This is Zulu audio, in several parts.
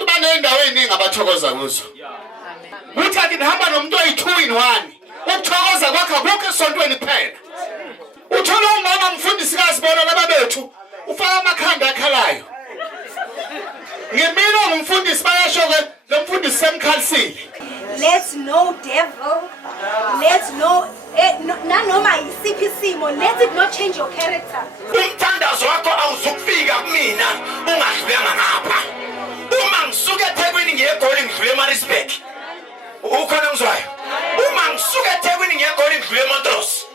abantu banendawo eziningi abathokoza kuzo. Uthi ngihamba nomuntu oyi2 in 1. Ukuthokoza kwakhe akukho esontweni kuphela. Uthola umama mfundisikazi bona laba bethu ufaka amakhanda akhalayo. Ngimina ngumfundisi bayasho ke lo mfundisi semkhalisile. Let's know devil. Let's know nanoma yisiphi isimo. Let it not change your character. Umthandazo wakho awuzukufika kumina ungadlulanga ngapha. Uma ngisuka eThekwini ngiye eGoli ngidlule eMaritzburg. Ukhona ngizwayo. Uma ngisuka eThekwini ngiye eGoli ngidlule eMontrose.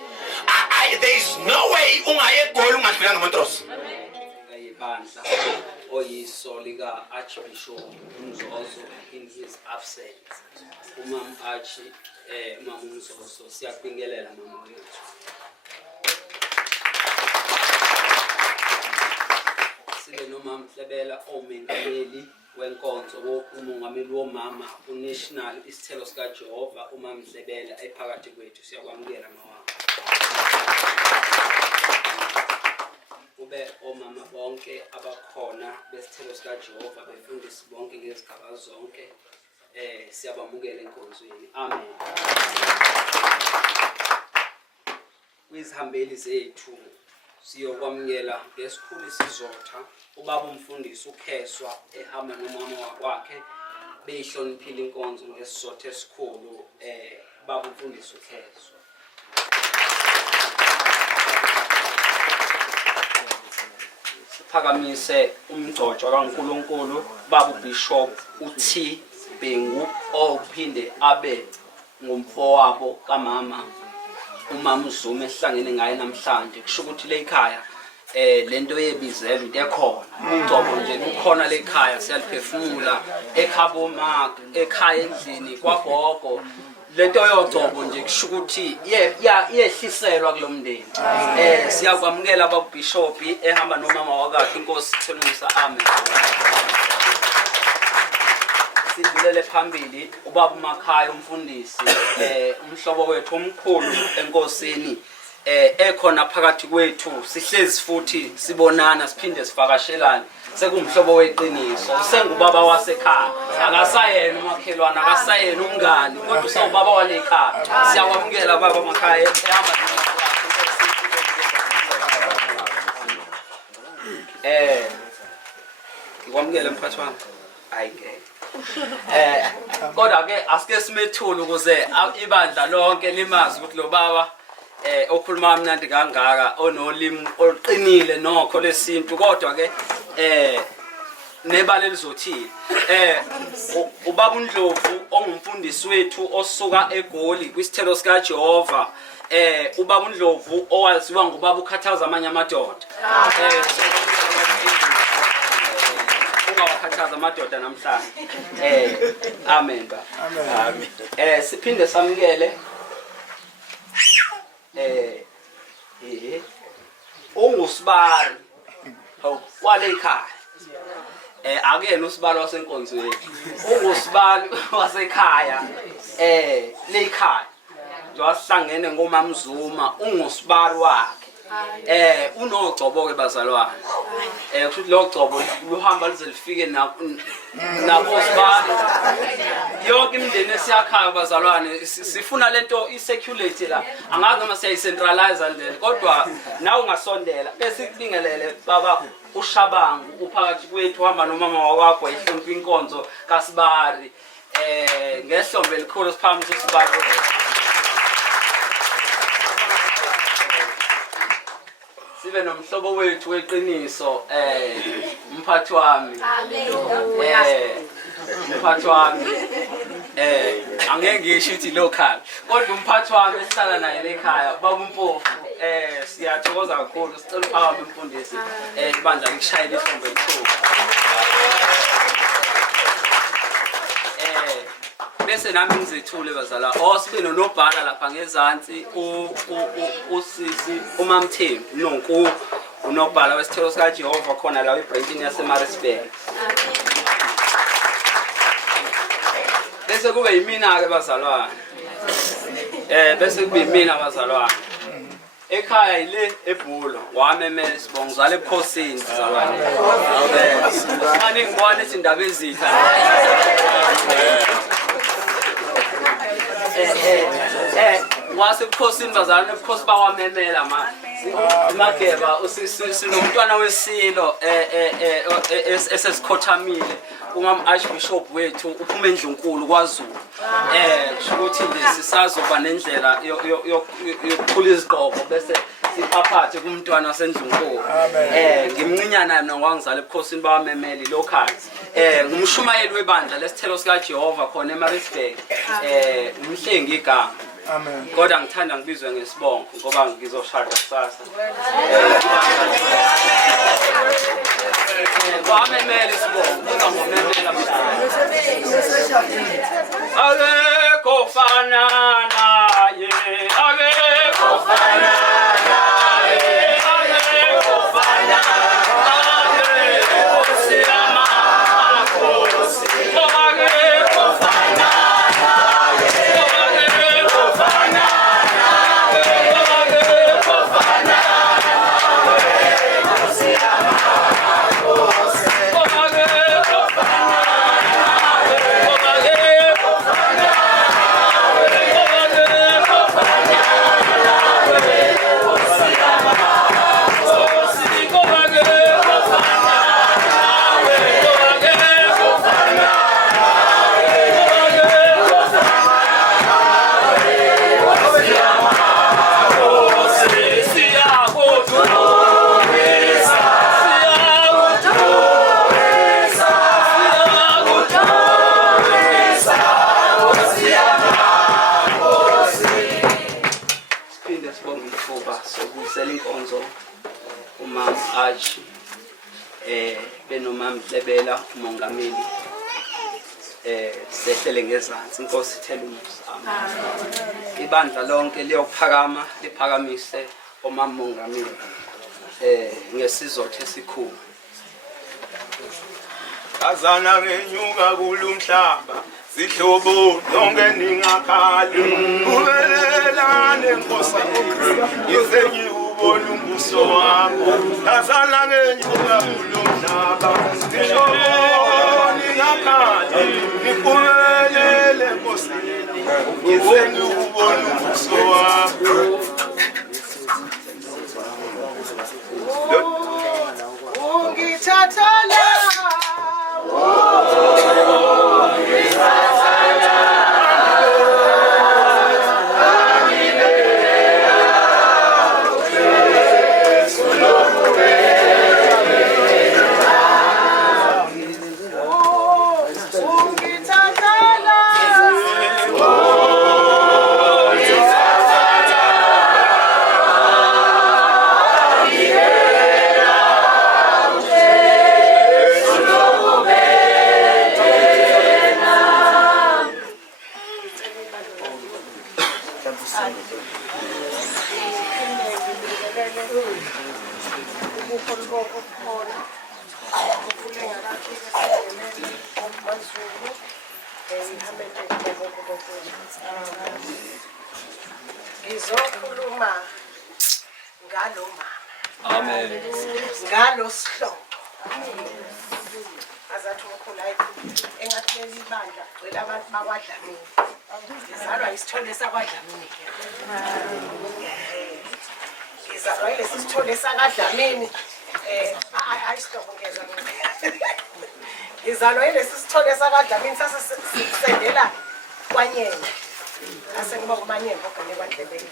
There is no way ungaye eGoli ungadlulanga eMontrose. Bandla oyiso lika Archbishop Mzozo in his absence. Umam Archie Mama Mzozo siyabingelela mama wethu. Sibe nomama Mhlebela omengameli wenkonzo umongameli womama uNational Isithelo sika Jehova umama Mhlebela ephakathi kwethu siyakwamukela mama. Ube omama bonke abakhona besithelo sika Jehova befundisi bonke ngezigaba zonke siyabamukela enkonzweni. Amen. Kwizihambeli zethu siyokwamukela ngesikhulu isizotha ubaba umfundisi uKheswa ehamba nomama wakwakhe beyihloniphile inkonzo ngesizotha esikhulu baba umfundisi uKheswa. Phakamise umgcotsho kaNkulunkulu baba uBishop uT Bhengu ophinde abe ngumfowabo kamama umama uZuma ehlangene ngaye namhlanje kusho ukuthi le ekhaya lento yebizelo into ekhona umgcobo nje ukhona le ekhaya siyaliphefumula ekhabo Mark ekhaya endlini kwagogo lento yogcobo nje kusho ukuthi yehliselwa kulomndeni siyakwamukela baba Bishop ehamba nomama wakhe inkosi Thembisa. Amen. Sidlulele phambili ubaba uMakhaya umfundisi umhlobo wethu omkhulu enkosini ekhona phakathi kwethu sihlezi futhi sibonana siphinde sivakashelana sekumhlobo weqiniso sengubaba wasekhaya akasayena umakhelwana akasayena umngani kodwa usawubaba wale ekhaya siyakwamukela baba uMakhaya ehamba ngikwamukele mphathi wami ayike kodwa ke asike simethule ukuze ibandla lonke limazi ukuthi lo baba okhuluma mnandi kangaka onolimi oluqinile nokho lesintu kodwa ke nebale lizothile ubaba uNdlovu ongumfundisi wethu osuka eGoli kwisithelo sika Jehova ubaba uNdlovu owaziwa ngubaba ukhathaza amanye amadoda ungawakhathaza amadoda namhlanje amen ba amen siphinde samukele ungusibari wale ekhaya akuyena usibalo wasenkonzweni ungusibali wasekhaya le ekhaya wasihlangene ngomama Zuma ungusibali wakhe unogcobo ke bazalwane ukuthi lo gcobo luhamba lize lifike nabo sibali yonke imindeni esiyakhaya bazalwane sifuna lento isecurity la angazi noma siyayicentralize ndlela kodwa nawe ungasondela bese kubingelele baba uShabangu uphakathi kwethu hamba nomama wakwakho ihlonipha inkonzo kaSibari ngehlombe elikhulu siphambi sesibari sibe nomhlobo wethu weqiniso umphathi wami umphathi wami angeke ngisho ukuthi local kodwa umphathi wami esihlala naye ekhaya baba uMpofu siyathokoza kakhulu sicela uphakame umfundisi ibandla likushayela ihlombe elikhulu bese nami ngizethule bazala sibe nonobhala lapha ngezansi usisi uMamthembu noNku unobhala wesithelo sika Jehova khona la eBranchini yaseMaritzburg bese kube yimina ke bazalwane bese kube yimina bazalwane ekhaya ile eBhulo wamemela Sibongo ngizala ebukhosini sizalwane manje ngibona ithi indaba ezitha wase ebukhosini bazalwane ebukhosi bawamemela manje Mageba sinomntwana wesilo esesikhothamile umama Archbishop wethu uphuma endlunkulu kwaZulu kusho ukuthi nje sisazoba nendlela yokukhula izigqoko bese siphaphathe kumntwana wasendlunkulu ngimncinyana nowangizala ebukhosini bawamemeli lokhathi ngumshumayeli webandla lesithelo sika Jehova khona eMaritzburg umhlengi igama Amen. Kodwa ngithanda ngibizwe ngeSibongo ngoba ngizoshada kusasa. Wamemele Sibongo, ngoba ngomemela mshaya. Akekho fana naye, akekho fana naye, akekho fana naye, Nkosi yamakhosi, akekho fana benomama Lebela umongameli sehlele ngezantsi Inkosi ithele umusa ibandla lonke liyophakama liphakamise omama mongameli ngesizotho esikhulu Azana ngenyuka kulumhlaba sihlobo lonke ningakhali ubelelane Nkosi yize ngiyubona umbuso wakho azana ngenyuka kulumhlaba sihlobo ningakhali ubelele Nkosi yize ngiyubona umbuso wakho ungithathana ngizokhuluma ngalo mama Amen ngalo sihlobo azathi ukhulayo engathi leli bandla gcwele abantu bakwaDlamini ngizalwa isithole sakwaDlamini ngizalwa ilesi sithole sakwaDlamini ayisihlobo ngezwe ngizalwa ilesi sithole sakwaDlamini sasesendela kwanyena asengiba kumanyembo ogane kwaDlebeni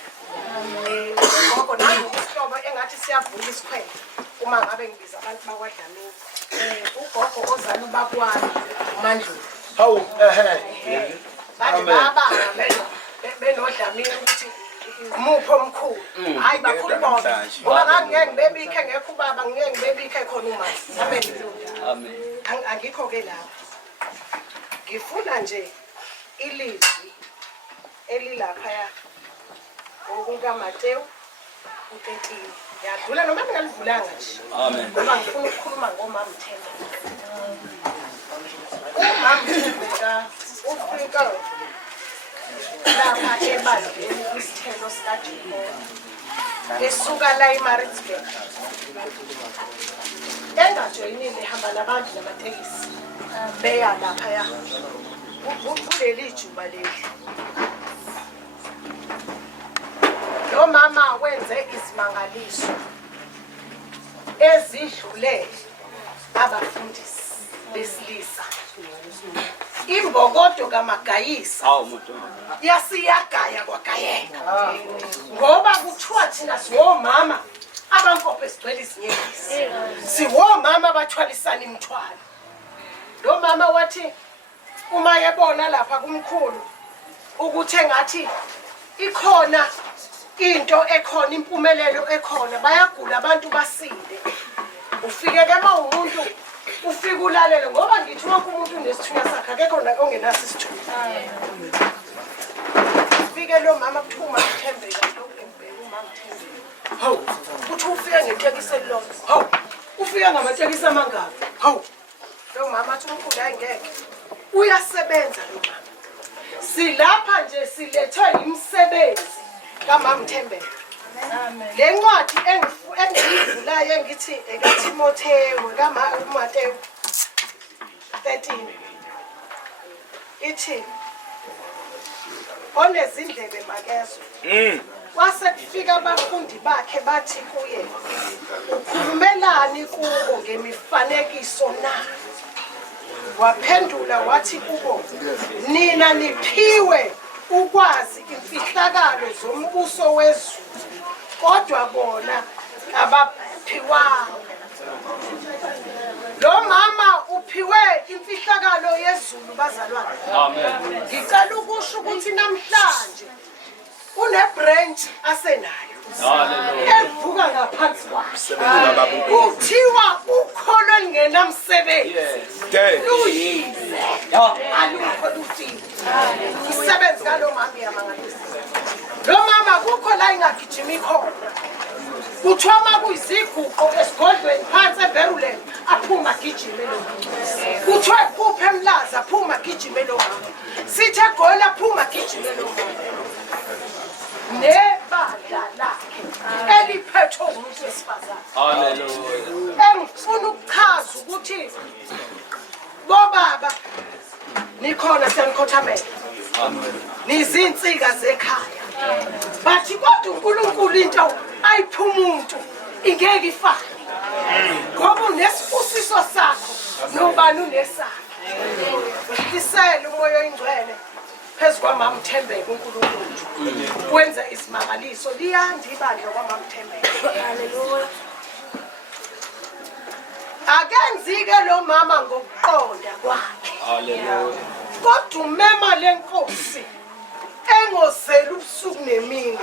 ngoko nangu isihlobo engathi siyavula isikhwele uma ngabe ngibiza abantu bakwaDlamini ugogo ozala ubakwami uMandlovu Hawu bathi baba benoDlamini ukuthi umupho omkhulu hayi bakhulu bona ngoba ngangeke ngibebikhe ngekho ubaba ngeke ngibebikhe khona uMazi ngabe ngilunga Amen angikho ke lapha ngifuna nje ilizwi elilaphaya okuka Mateyu u13 yadlula noma ningalivulanga nje Amen ngoba ngifuna ukukhuluma ngomama Themba umama Themba ufika lapha ebandleni isithelo sikaJehova esuka la eMaritzburg engajoyinile ehamba nabantu namatekisi beya laphaya kuleli juba leli. Lo mama wenze izimangaliso ezidlule abafundisi besilisa. Imbokodo kaMagayisa yasiyagaya kwagayeka ngoba kuthiwa thina siwomama abankophe sigcwele izinyembezi, siwomama abathwalisana imithwalo. Lo mama wathi uma yebona lapha kumkhulu ukuthi engathi ikhona into ekhona, impumelelo ekhona, bayagula abantu basinde, ufike ke mawumuntu ufike ulalele ngoba ngithi wonke umuntu unesithunywa sakhe, akekho ongenaso isithunywa. Ufike lo mama kuthuma uThembeka umama Thembeka. Hawu, uthi ufike ngetekisi elilodwa. Hawu, ufike ngamatekisi amangaki? Hawu, lo mama athi umkhulu ayingeke. Uyasebenza lo mama. Silapha nje silethwe imisebenzi kaMama Thembeka. Amen. Le ncwadi engiyivulayo engithi ekaTimotheyu kaMateyu 13 ithi onezindlebe makezwe. Kwase kufika abafundi bakhe bathi kuye, ukhulumelani kubo ngemifanekiso na? Waphendula wathi kubo, nina niphiwe ukwazi imfihlakalo zombuso wezulu, kodwa bona abaphiwanga. Lo mama uphiwe imfihlakalo yezulu bazalwane. Amen. Ngicela ukusho ukuthi namhlanje une-branch asenayo. Hallelujah. Evuka ngaphansi kwayo. Kuthiwa ukholo lingenamsebenzi. Luyize. Alukho lufile. Isebenzi ngalo mama yamangalisa. Lo mama kukho la ingagijimi khona. Kuthiwa uma kuyiziguqo esigodlweni phansi eBeruleni aphuma agijime lo mama. Kuthiwa kuphe emlaza aphuma agijime lo mama. Sithe eGoli aphuma agijime lo mama. Nebandla lakhe eliphethwe umuntu wesifazane. Hallelujah. Engifuna ukuchaza ukuthi bobaba nikhona senikhothamela. Amen. Nizinsika zekhaya. Bathi kodwa uNkulunkulu into ayipha umuntu ingeke ifane. Ngoba unesibusiso sakho nobani unesakho. Isela umoya oyingcwele phezu kwaMama Thembeka uNkulunkulu. Wenza isimangaliso liyanda ibandla kwaMama Thembeka. Hallelujah. Akenzike lo mama ngokuqonda kwakhe. Hallelujah. Kodwa umema lenkosi engozela ubusuku nemini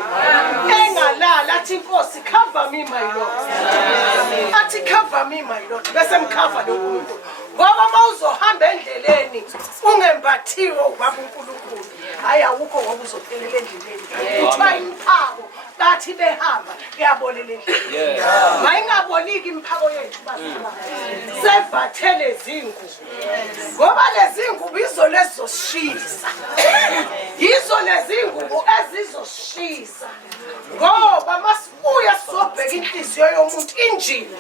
engalala athi inkosi cover me my Lord. Athi cover me my Lord bese mkhava lo muntu. Ngoba mawuzohamba endleleni ungembathiwe ubaba uNkulunkulu hayi awukho ngoba uzophelela endleleni. Uthiwa imphako bathi behamba kuyabolela endleleni. Mayingaboniki imphako yethu bazalwane. Sevathele izingubo. Ngoba lezi ngubo izo lezosishisa. Yizo lezi ngubo ezizoshisa. Ngoba masibuya sizobheka inhliziyo yomuntu injini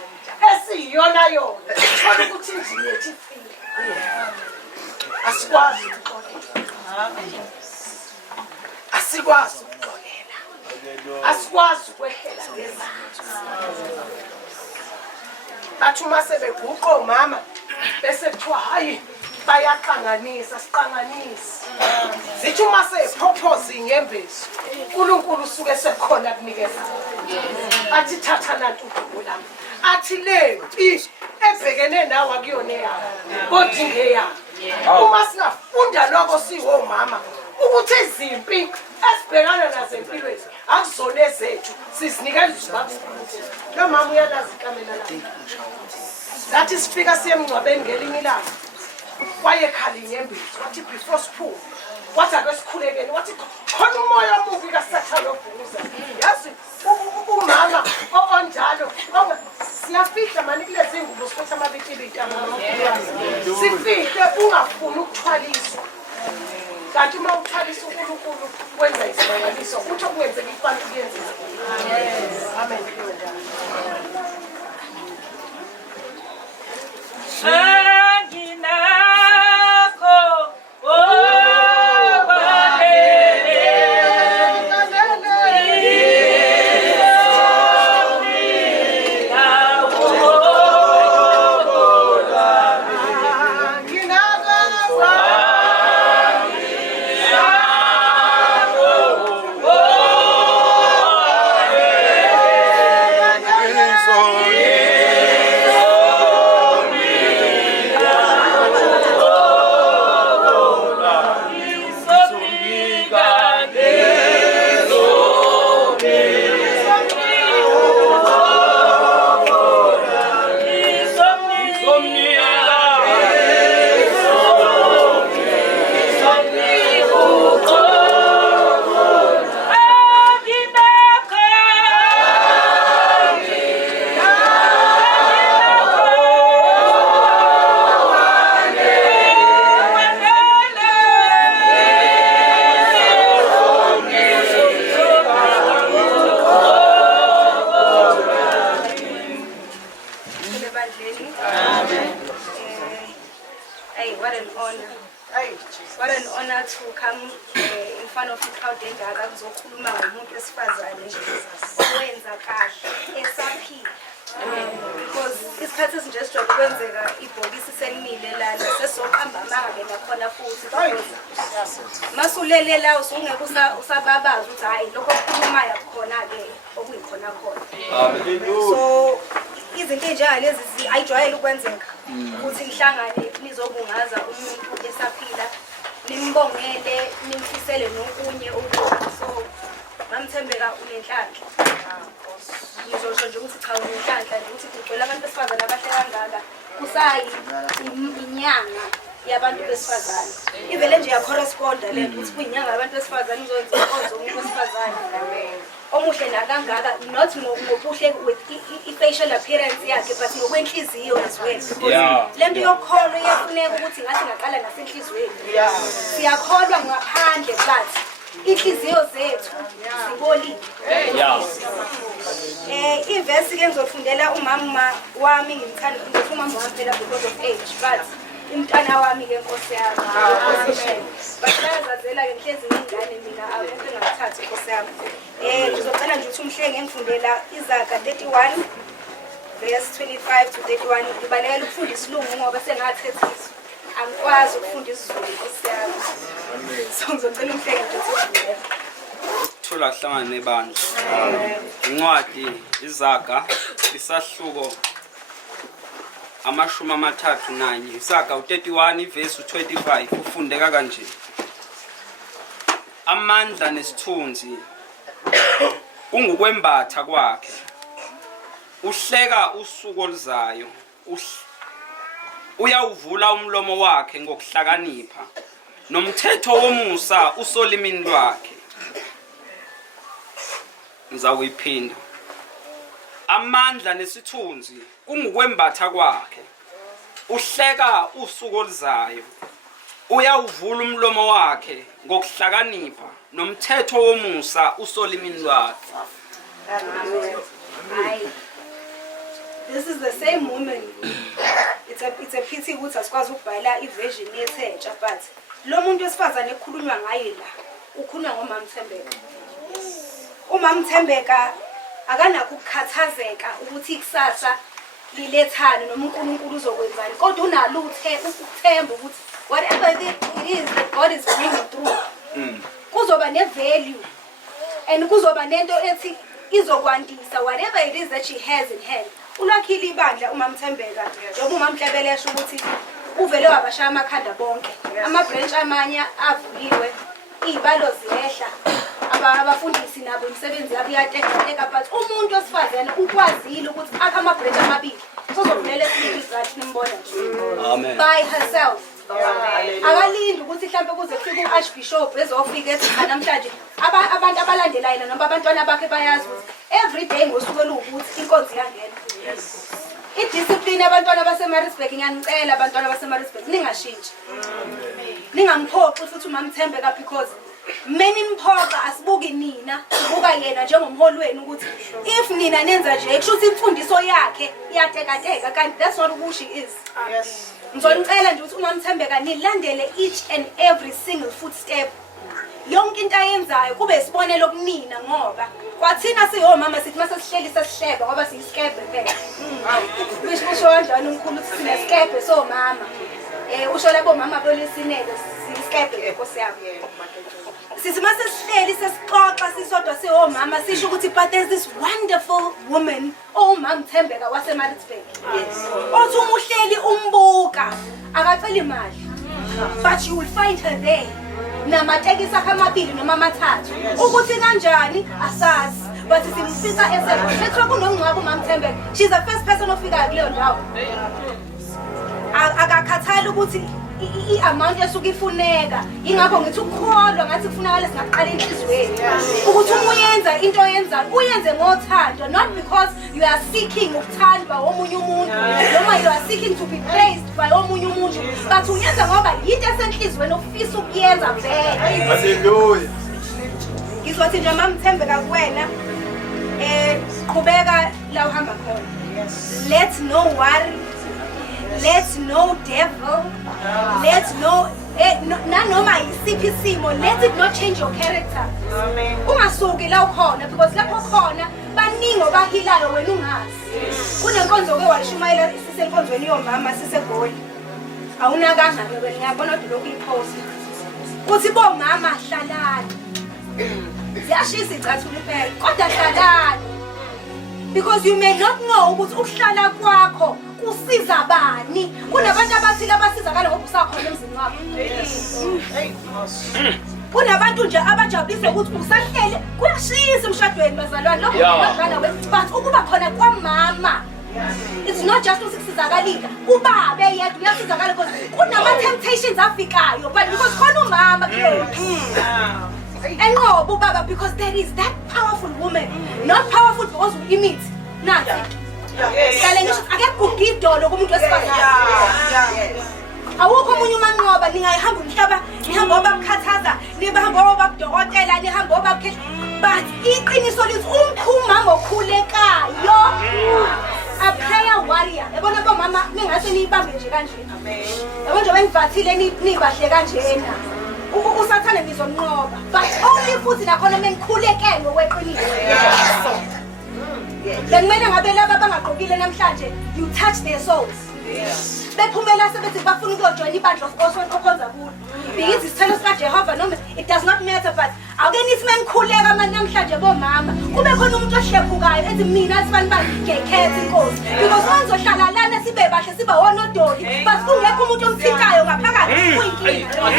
esiyona yona. Thola ukuthi injini yethu ifile. Asikwazi ukuxolela. Asikwazi ukuxolela. Asikwazi ukwehlela ngezandla. Bathi uma sebeguqa omama bese kuthiwa hayi bayaqanganisa siqanganisa. Zithi uma sephophoza inyembezi uNkulunkulu usuke sekhona kunikeza. Athi thatha nantu uDubulami. Athi le ebhekene nawe akuyona yakho kodwa ingeyakho. Uma singafunda lokho siwomama ukuthi izimpi esibhekana nazo empilweni akuzona ezethu sisinikeza ubaba uNkulunkulu. Lo mama uyalazi ikamela lakhe. Lathi sifika siye emngcwabeni ngelinye ilanga. Wayekhala inyembezi wathi before siphume wathi ake sikhulekeni wathi khona umoya omubi kaSathane obhuza. Yazi umama onjalo siyafihla manje kulezi ngubo siphethe amabitibiti amama. Sifihle ungafuni ukuthwaliswa. Kanti uma uthwalisa uNkulunkulu wenza isimangaliso uthi okwenzeka ifana kuyenzeka. what an honor. Hey, What an honor to come in front of crowd engaka kuzokhuluma ngomuntu wesifazane owenza kahle esaphila. Because isikhathi esinje sijwayele kwenzeka ibhokisi selimile lana sesohamba mangabe nakhona futhi. Masulele la usungeke usababaza ukuthi hayi lokho okukhulumayo khona ke okuyikhona khona. So izinto enjengalezi ayijwayele ukwenzeka ukuthi ihlangane nizobungaza umuntu esaphila nimbongele nimfisele nokunye ukuthi so mamthembeka unenhlanhla. Ngizosho nje ukuthi cha unenhlanhla ukuthi kugcwele abantu besifazane abahle kangaka kusayi inyanga yabantu besifazane. Ivele nje ya corresponda le ukuthi kuyinyanga yabantu besifazane uzoyenza inkonzo umuntu wesifazane. Omuhle nakangaka not ngobuhle with facial appearance yakhe but ngokwenhliziyo as well. Lento yokholo iyafuneka ukuthi ngathi ngaqala nasenhlizweni. Siyakholwa ngaphandle but inhliziyo zethu zibolile. Ivesi ke ngizofundela umama wami ngimthanda ukuthi umama wami phela because of age but umntana wami ke Nkosi yami. Basazazela ke mhlezi ingane mina akukho engakuthatha Nkosi yami. Ngizocela nje ukuthi umhlenge ngifundela Izaga 31 verse 25 to 31 ngibalekela ukufunda isilungu ngoba sengathethisa. Angikwazi ukufunda isiZulu Nkosi yami. So ngizocela umhlenge nje ukuthi Thula hlangana nebandla. Incwadi Izaga isahluko amashumi amathathu nanye. Izaga 31 verse 25 ufundeka kanje. Amandla nesithunzi ungukwembatha kwakhe. Uhleka usuku oluzayo. Uyawuvula umlomo wakhe ngokuhlakanipha. Nomthetho womusa usolimini lwakhe. Ngizawuyiphinda. Amandla nesithunzi kungukwembatha kwakhe. Uhleka usuku oluzayo. Uyawuvula umlomo wakhe ngokuhlakanipha. Nomthetho womusa usolimini lwakhe. This is the same woman. It's a pity ukuthi asikwazi ukubhala iversion yethentsha but lo muntu wesifazane ekhulunywa ngaye la ukhulunywa ngomama Mthembeka. Umama Mthembeka akanakho ukukhathazeka ukuthi ikusasa lilethana noma uNkulunkulu uzokwenzani kodwa unalo ukuthemba ukuthi whatever it is that God is bringing through kuzoba ne-value and kuzoba nento ethi izokwandisa whatever it is that she has in hand. Ulakhile ibandla umama Mthembeka njengoba umama Mhlebelesha ukuthi uvele wabashaya amakhanda bonke ama-branch amanye avuliwe iy'balo ziyehla abafundisi nabo imisebenzi yabo iyatekateka but umuntu wesifazane ukwazile ukuthi akhe ama-branch amabili uzovulela esinye izathu nimbona nje by herself. Akalindi ukuthi mhlawumbe kuze kufike u-archbishop ezofika ethi cha namhlanje abantu abalandela yena noma abantwana bakhe bayazi ukuthi every day ngosuku oluwukuthi inkonzo iyangena. Idiscipline abantwana baseMaritzburg ngiyanicela abantwana baseMaritzburg ningashintshi. Ningamphoqi futhi umama Mthembeka because many mphoqa asibuki nina sibuka yena njengomholi wenu ukuthi if nina nenza nje kusho ukuthi imfundiso yakhe iyatekateka kanti that's not who she is. Ngizonicela nje ukuthi umama Mthembeka nilandele each and every single footstep. Yonke into ayenzayo kube isibonelo kunina ngoba kwathina siyomama sithi mase sihleli sesihleba ngoba siyiskebe phela. Bisho kanjani umkhulu ukuthi sinesikebe so mama. Usho labo mama bolesineke siyiskebe Nkosi yami. Sithi mase sihleli sesixoxa sisodwa siyomama sisho ukuthi but there's this wonderful woman umama Mthembeka waseMaritzburg. Othi umuhleli umbuka akacela imali but you will find her there. Namatekisi akhe amabili noma amathathu ukuthi kanjani asazi but simfisa esebe bethu kunongcwabo umama Mthembeka she's the first person ofika kuleyo ndawo akakhathali ukuthi i-amount esuke ifuneka ingakho ngithi ukukholwa ngathi kufunakala singaqala enhlizweni ukuthi uma uyenza into oyenzayo uyenze ngothando not because you are seeking ukuthandwa omunye umuntu noma you are seeking to be praised by omunye umuntu but uyenza ngoba yinto esenhlizweni ofisa ukuyenza vele. Hallelujah. Ngizothi nje mama Mthembeka kuwena qhubeka la uhamba khona. Let no worry, let no devil, let no nanoma yisiphi isimo, let it not change your character. Ungasuki la ukhona because lapho khona baningi obahilayo wena ungazi. Kunenkonzo ke walishumayela sisenkonzweni yomama sisegoli. Awunakanga ke wena ngiyabona ukuthi lokhu iphosi. Kuthi bomama hlalani. Ziyashisa icathula impela kodwa hlalani. Because you may not know ukuthi ukuhlala kwakho kusiza bani. Kunabantu abathile abasizakala ngoba usakhona emzini wakho. Kunabantu nje abajabulise ukuthi usahlele kuyashisa emshadweni bazalwane lokho kudlala wesiphathi ukuba khona kwamama. It's not just ukusizakalika kubabe yedwa uyasizakala because kunama temptations afikayo but because khona umama kuyo. And no, Baba, because there is that powerful woman, not powerful because we meet. Nothing. I get cookie door, look at I walk on you man over, I have over Kataza, never have over the hotel, and you have over kids. But eating is all its own cool mama, kuleka, yo. A prayer warrior. I want to mama, me as any baby. I want to invite any neighbor. Usathane ngizomnqoba but only futhi nakhona mengikhulekele ngokweqiniso Bengimene ngabe laba bangaqokile namhlanje you touch their souls bephumela sebethi bafuna ukujoin ibandla of okhonza kulo because isithelo sika Jehova noma it does not matter but awukeni ithi mengikhuleka manje namhlanje bomama kube khona umuntu ohlephukayo ethi mina sibani ba ngekhetha inkosi because manzohlala lana sibe bahle siba wonodoli but kungekho umuntu omthintayo ngaphakathi kuyinkinga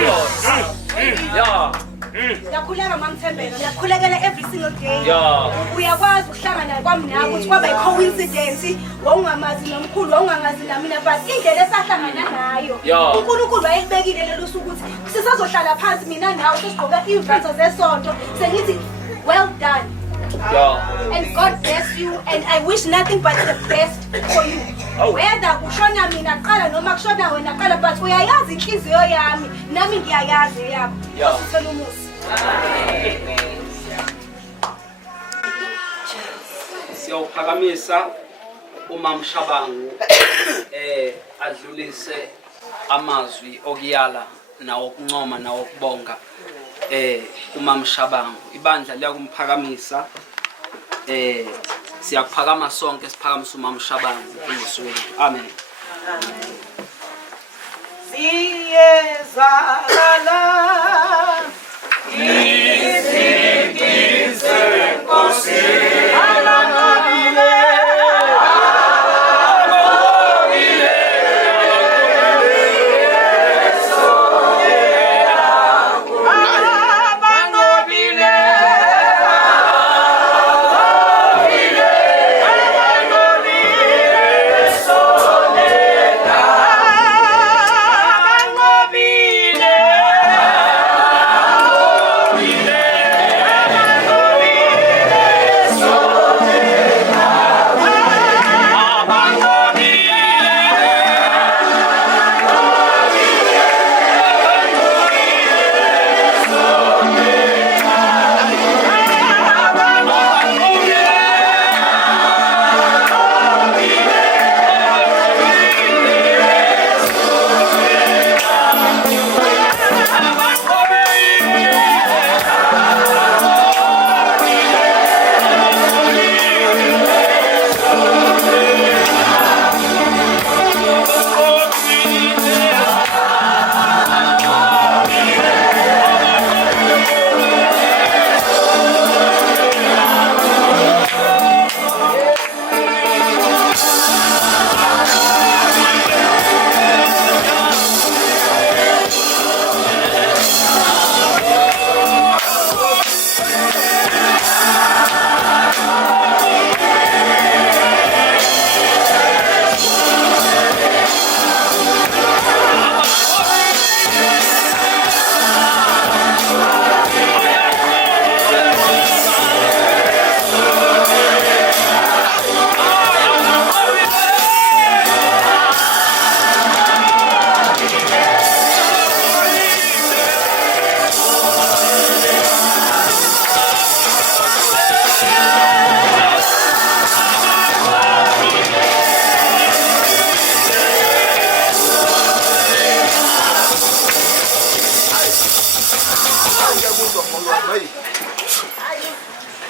Yakhuleka mamthembela yakhulekela every single day uyakwazi ukuhlangana kwami nawe ukuthi kwaba coincidence wawungamazi nomkhulu wawungangazi namina but indlela esahlangana nayo uNkulunkulu wayebekile lelo suku ukuthi sisazohlala phansi mina nawe sesigqoka imfanso zesonto sengithi well done and God bless you and I wish nothing but the best for you whether kushona mina qala noma kushona wena qala but uyayazi inhliziyo yami nami ngiyayazi yakho usithela umusa siyophakamisa uMama Shabangu adlulise amazwi okuyala nawo okuncoma nawo okubonga uMama Shabangu ibandla liyakumphakamisa siyakuphakama sonke siphakamisa uMama Shabangu uMsuku wethu amen siyezakala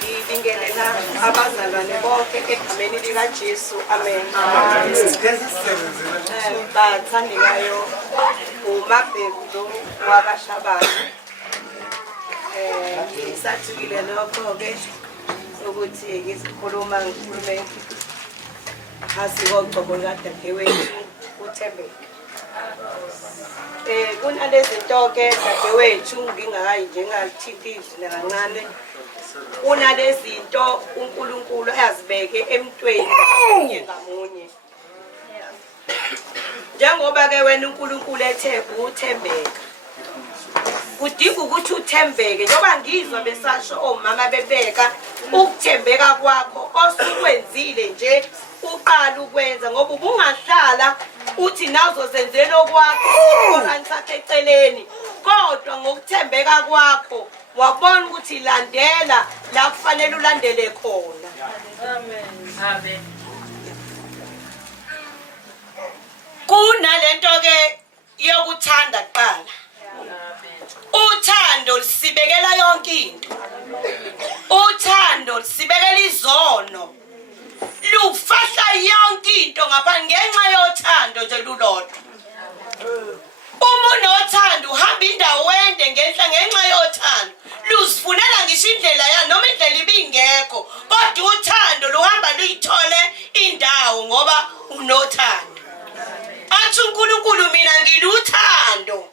ngibingelela abazalwane bonke egameni likaJesu. Amen. Bathandekayo uMabheku lo wakashabana. Ngisathukile lokho-ke ukuthi ngikhulume asikogcobo likadadewethu uThembeka. Kunalezi nto-ke dadewethu ngingakayi njengalithintile nakancane. Kunalezi nto uNkulunkulu ayazibeke emntweni ngamunye ngamunye. Njengoba-ke wena uNkulunkulu ethe uThembeka, kudinga ukuthi uthembeke. Njengoba ngizwa besasho omama bebeka ukuthembeka kwakho osukwenzile nje uqala ukwenza, ngoba ubungahlala uthi nawuzozenzela okwakho isikholwane sakho eceleni, kodwa ngokuthembeka kwakho wabona ukuthi landela la kufanele ulandele khona. Amen. Kunalento-ke yokuthanda kuqala. Uthando lisibekela yonke into. Uthando lisibekela izono. Lufahla yonke into ngapha ngenxa yothando nje lulodwa. Uma unothando uhamba indawo ende ngenxa yothando. Luzifunela ngisho indlela ya noma indlela ibingekho, kodwa uthando luhamba luyithole indawo ngoba unothando. Athi uNkulunkulu mina ngiluthando.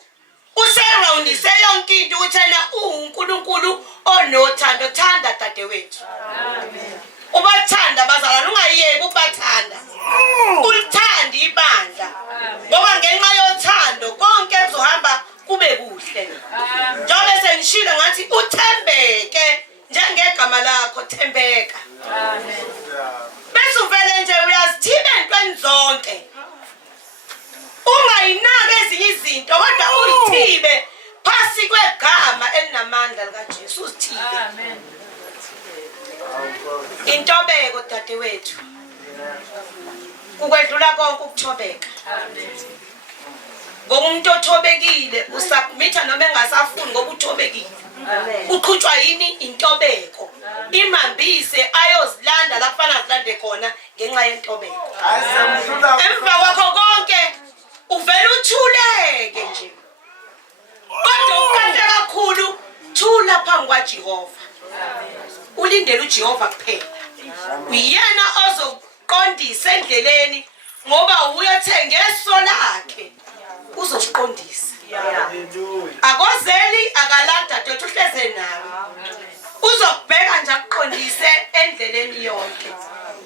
Usurroundise yonke into uthena uNkulunkulu onothando. Thanda dadewethu. Amen. Ubathanda bazalwane, ungayeki ukubathanda. Ulithanda ibandla. Ngoba ngenxa yothando konke kuzohamba kube kuhle. Njengoba sengishilo ngathi uthembeke njengegama lakho Thembeka. Amen. Bese uvele nje uyazithiba entweni zonke. Ungayinaki ezinye izinto kodwa uyithibe phasi kwegama elinamandla likaJesu. Uzithibe. Amen. Intobeko dadewethu. Ukwedlula konke ukuthobeka. Amen. Ngomuntu othobekile usubmitha noma engasafuni ngoba uthobekile. Amen. Uqhutshwa yini intobeko. Imambise ayozilanda la kufana zilande khona ngenxa yentobeko. Emva kwakho konke uvela uthuleke nje. Kodwa ukande kakhulu thula phambi kwaJehova. Ulindele uJehova kuphela. Uyena ozoqondisa endleleni ngoba uyothe ngeso lakhe uzosiqondisa. Akozeli akalanda dotho uhleze nawe. Uzokubheka nje akuqondise endleleni yonke.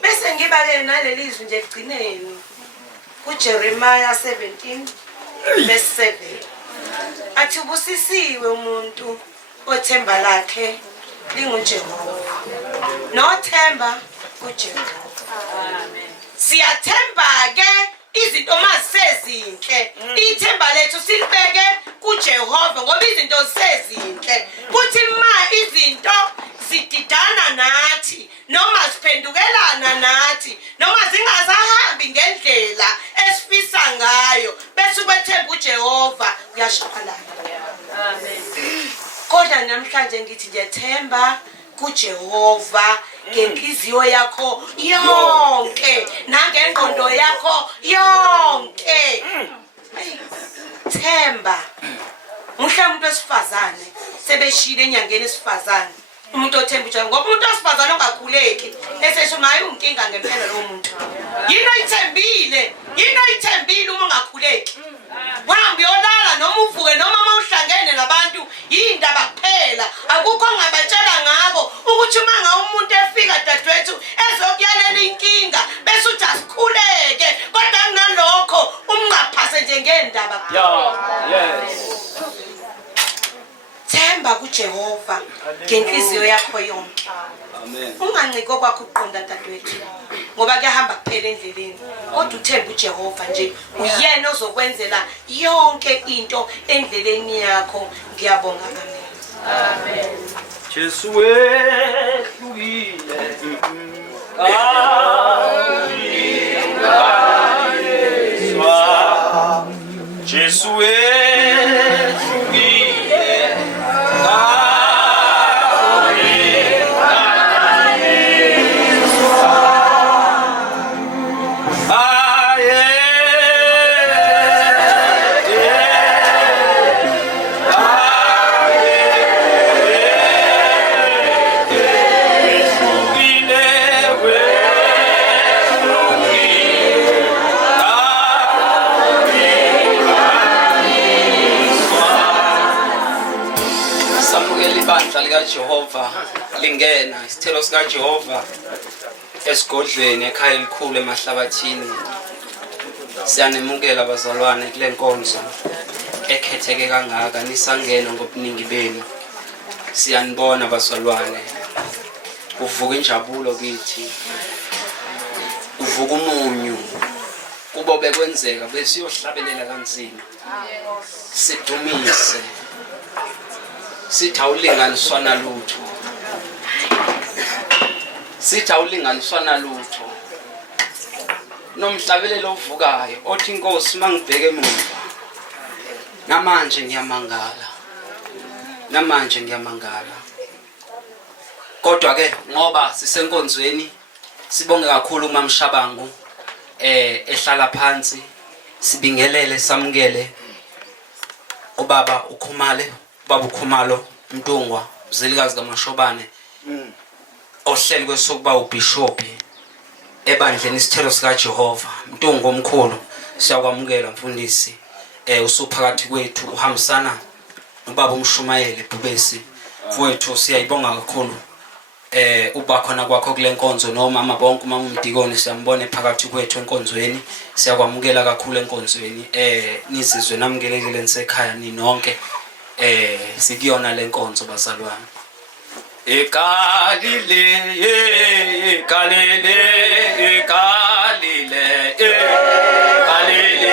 Bese ngibale naleli izwi nje egcineni. kuJeremiah 17 verse 7 athi ubusisiwe umuntu othemba lakhe linguJehova nothemba kuJehova. Amen. Siyathemba ke izinto mazisezinhle, ithemba lethu silibeke kuJehova ngoba izinto zisezinhle. Kuthi ma izinto zididana nathi noma ziphendukelana nathi noma zingasahambi ngendlela esifisa ngayo, bese ubethemba uJehova uyashabalala. Amen. Kodwa namhlanje ngithi ngiyethemba kuJehova ngenhliziyo yakho yonke nangengqondo yakho yonke. Themba. Muhle umuntu wesifazane sebeshile enyangeni esifazane. Umuntu othemba uJehova ngoba umuntu wesifazane ongakhuleki esesho naye unkinga ngempela lo muntu. Yino ithembile uma ungakhuleki. Wahamba uyolala noma uvuke noma mawuhlangene nabantu yindaba kuphela. Akukho ongabatshela ngako ukuthi uma ngawo umuntu efika dadewethu ezokuyalela inkinga bese uthi asikhuleke kodwa kunalokho umngaphase nje ngendaba. Yes. Themba kuJehova ngenhliziyo yakho yonke. Amen. Unganciko kwakho uqonda dadewethu ngoba kuyahamba kuphela endleleni, kodwa uthemba uJehova nje uyena ozokwenzela yonke into endleleni yakho. Ngiyabonga. Amen. Jesu wehlukile. Jesu wehlukile. ibandla likaJehova lingena isithelo sikaJehova esigodlweni ekhaya elikhulu emahlabathini. Siyanemukela abazalwane kule nkonzo ekhetheke kangaka nisangena ngobuningi benu. Siyanibona bazalwane, uvuka injabulo kithi, uvuka umunyu kubo bekwenzeka besiyohlabelela kanzima. Sidumise sithi awulinganiswa nalutho, sithi awulinganiswa nalutho. Nomhlabelelo ovukayo othi Nkosi mangibheke emuva, namanje ngiyamangala, namanje ngiyamangala. Kodwa ke ngoba sisenkonzweni sibonge kakhulu uMamshabangu ehlala phansi, sibingelele samukele ubaba uKhumalo, ubaba uKhumalo Mtungwa, mzilikazi kaMashobane ohleli kwesokuba ubishop ebandleni isithelo sikaJehova. Mtungwa omkhulu, siyakwamukela mfundisi, usuphakathi kwethu uhambisana nobaba uMshumayeli Bhubesi mfowethu. Siyayibonga kakhulu uba khona kwakho kule nkonzo, nomama bonke umama uMdikoni siyambone phakathi kwethu enkonzweni. Siyakwamukela kakhulu enkonzweni, nizizwe namukelekile nisekhaya ninonke sikuyona le nkonzo bazalwane. Ekalile ekalile ekalile ekalile Kalile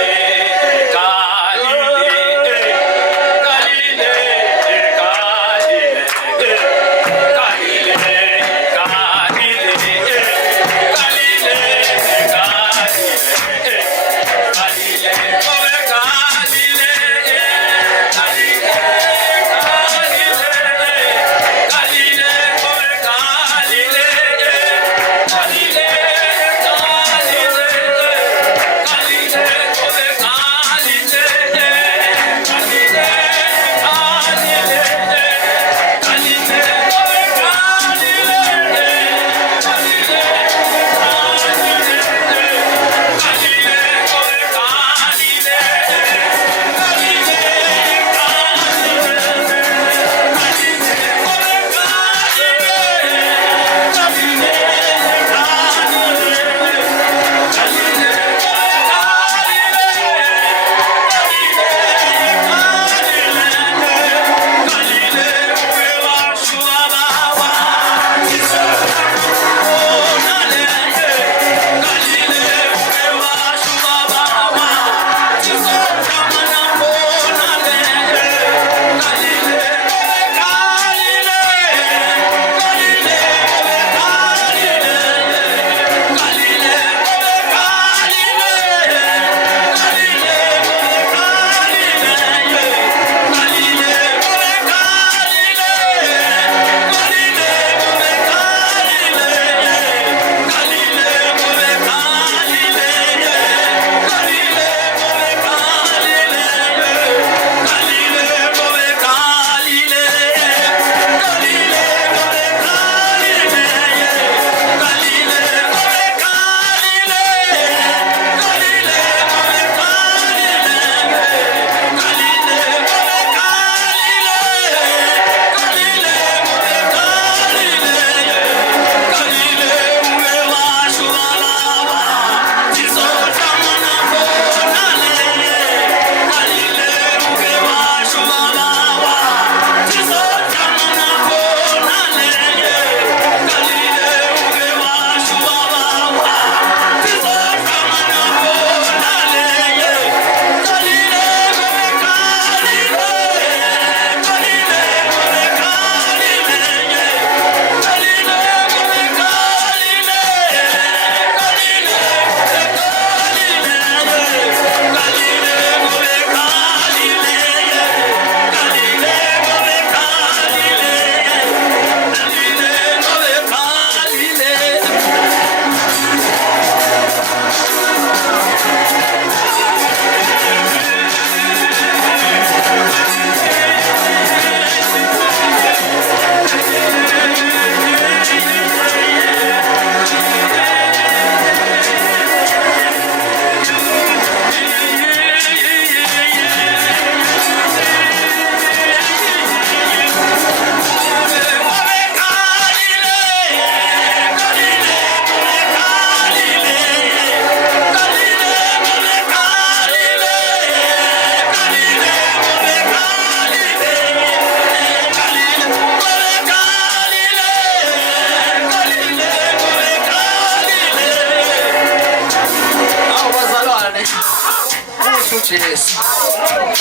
Jesu.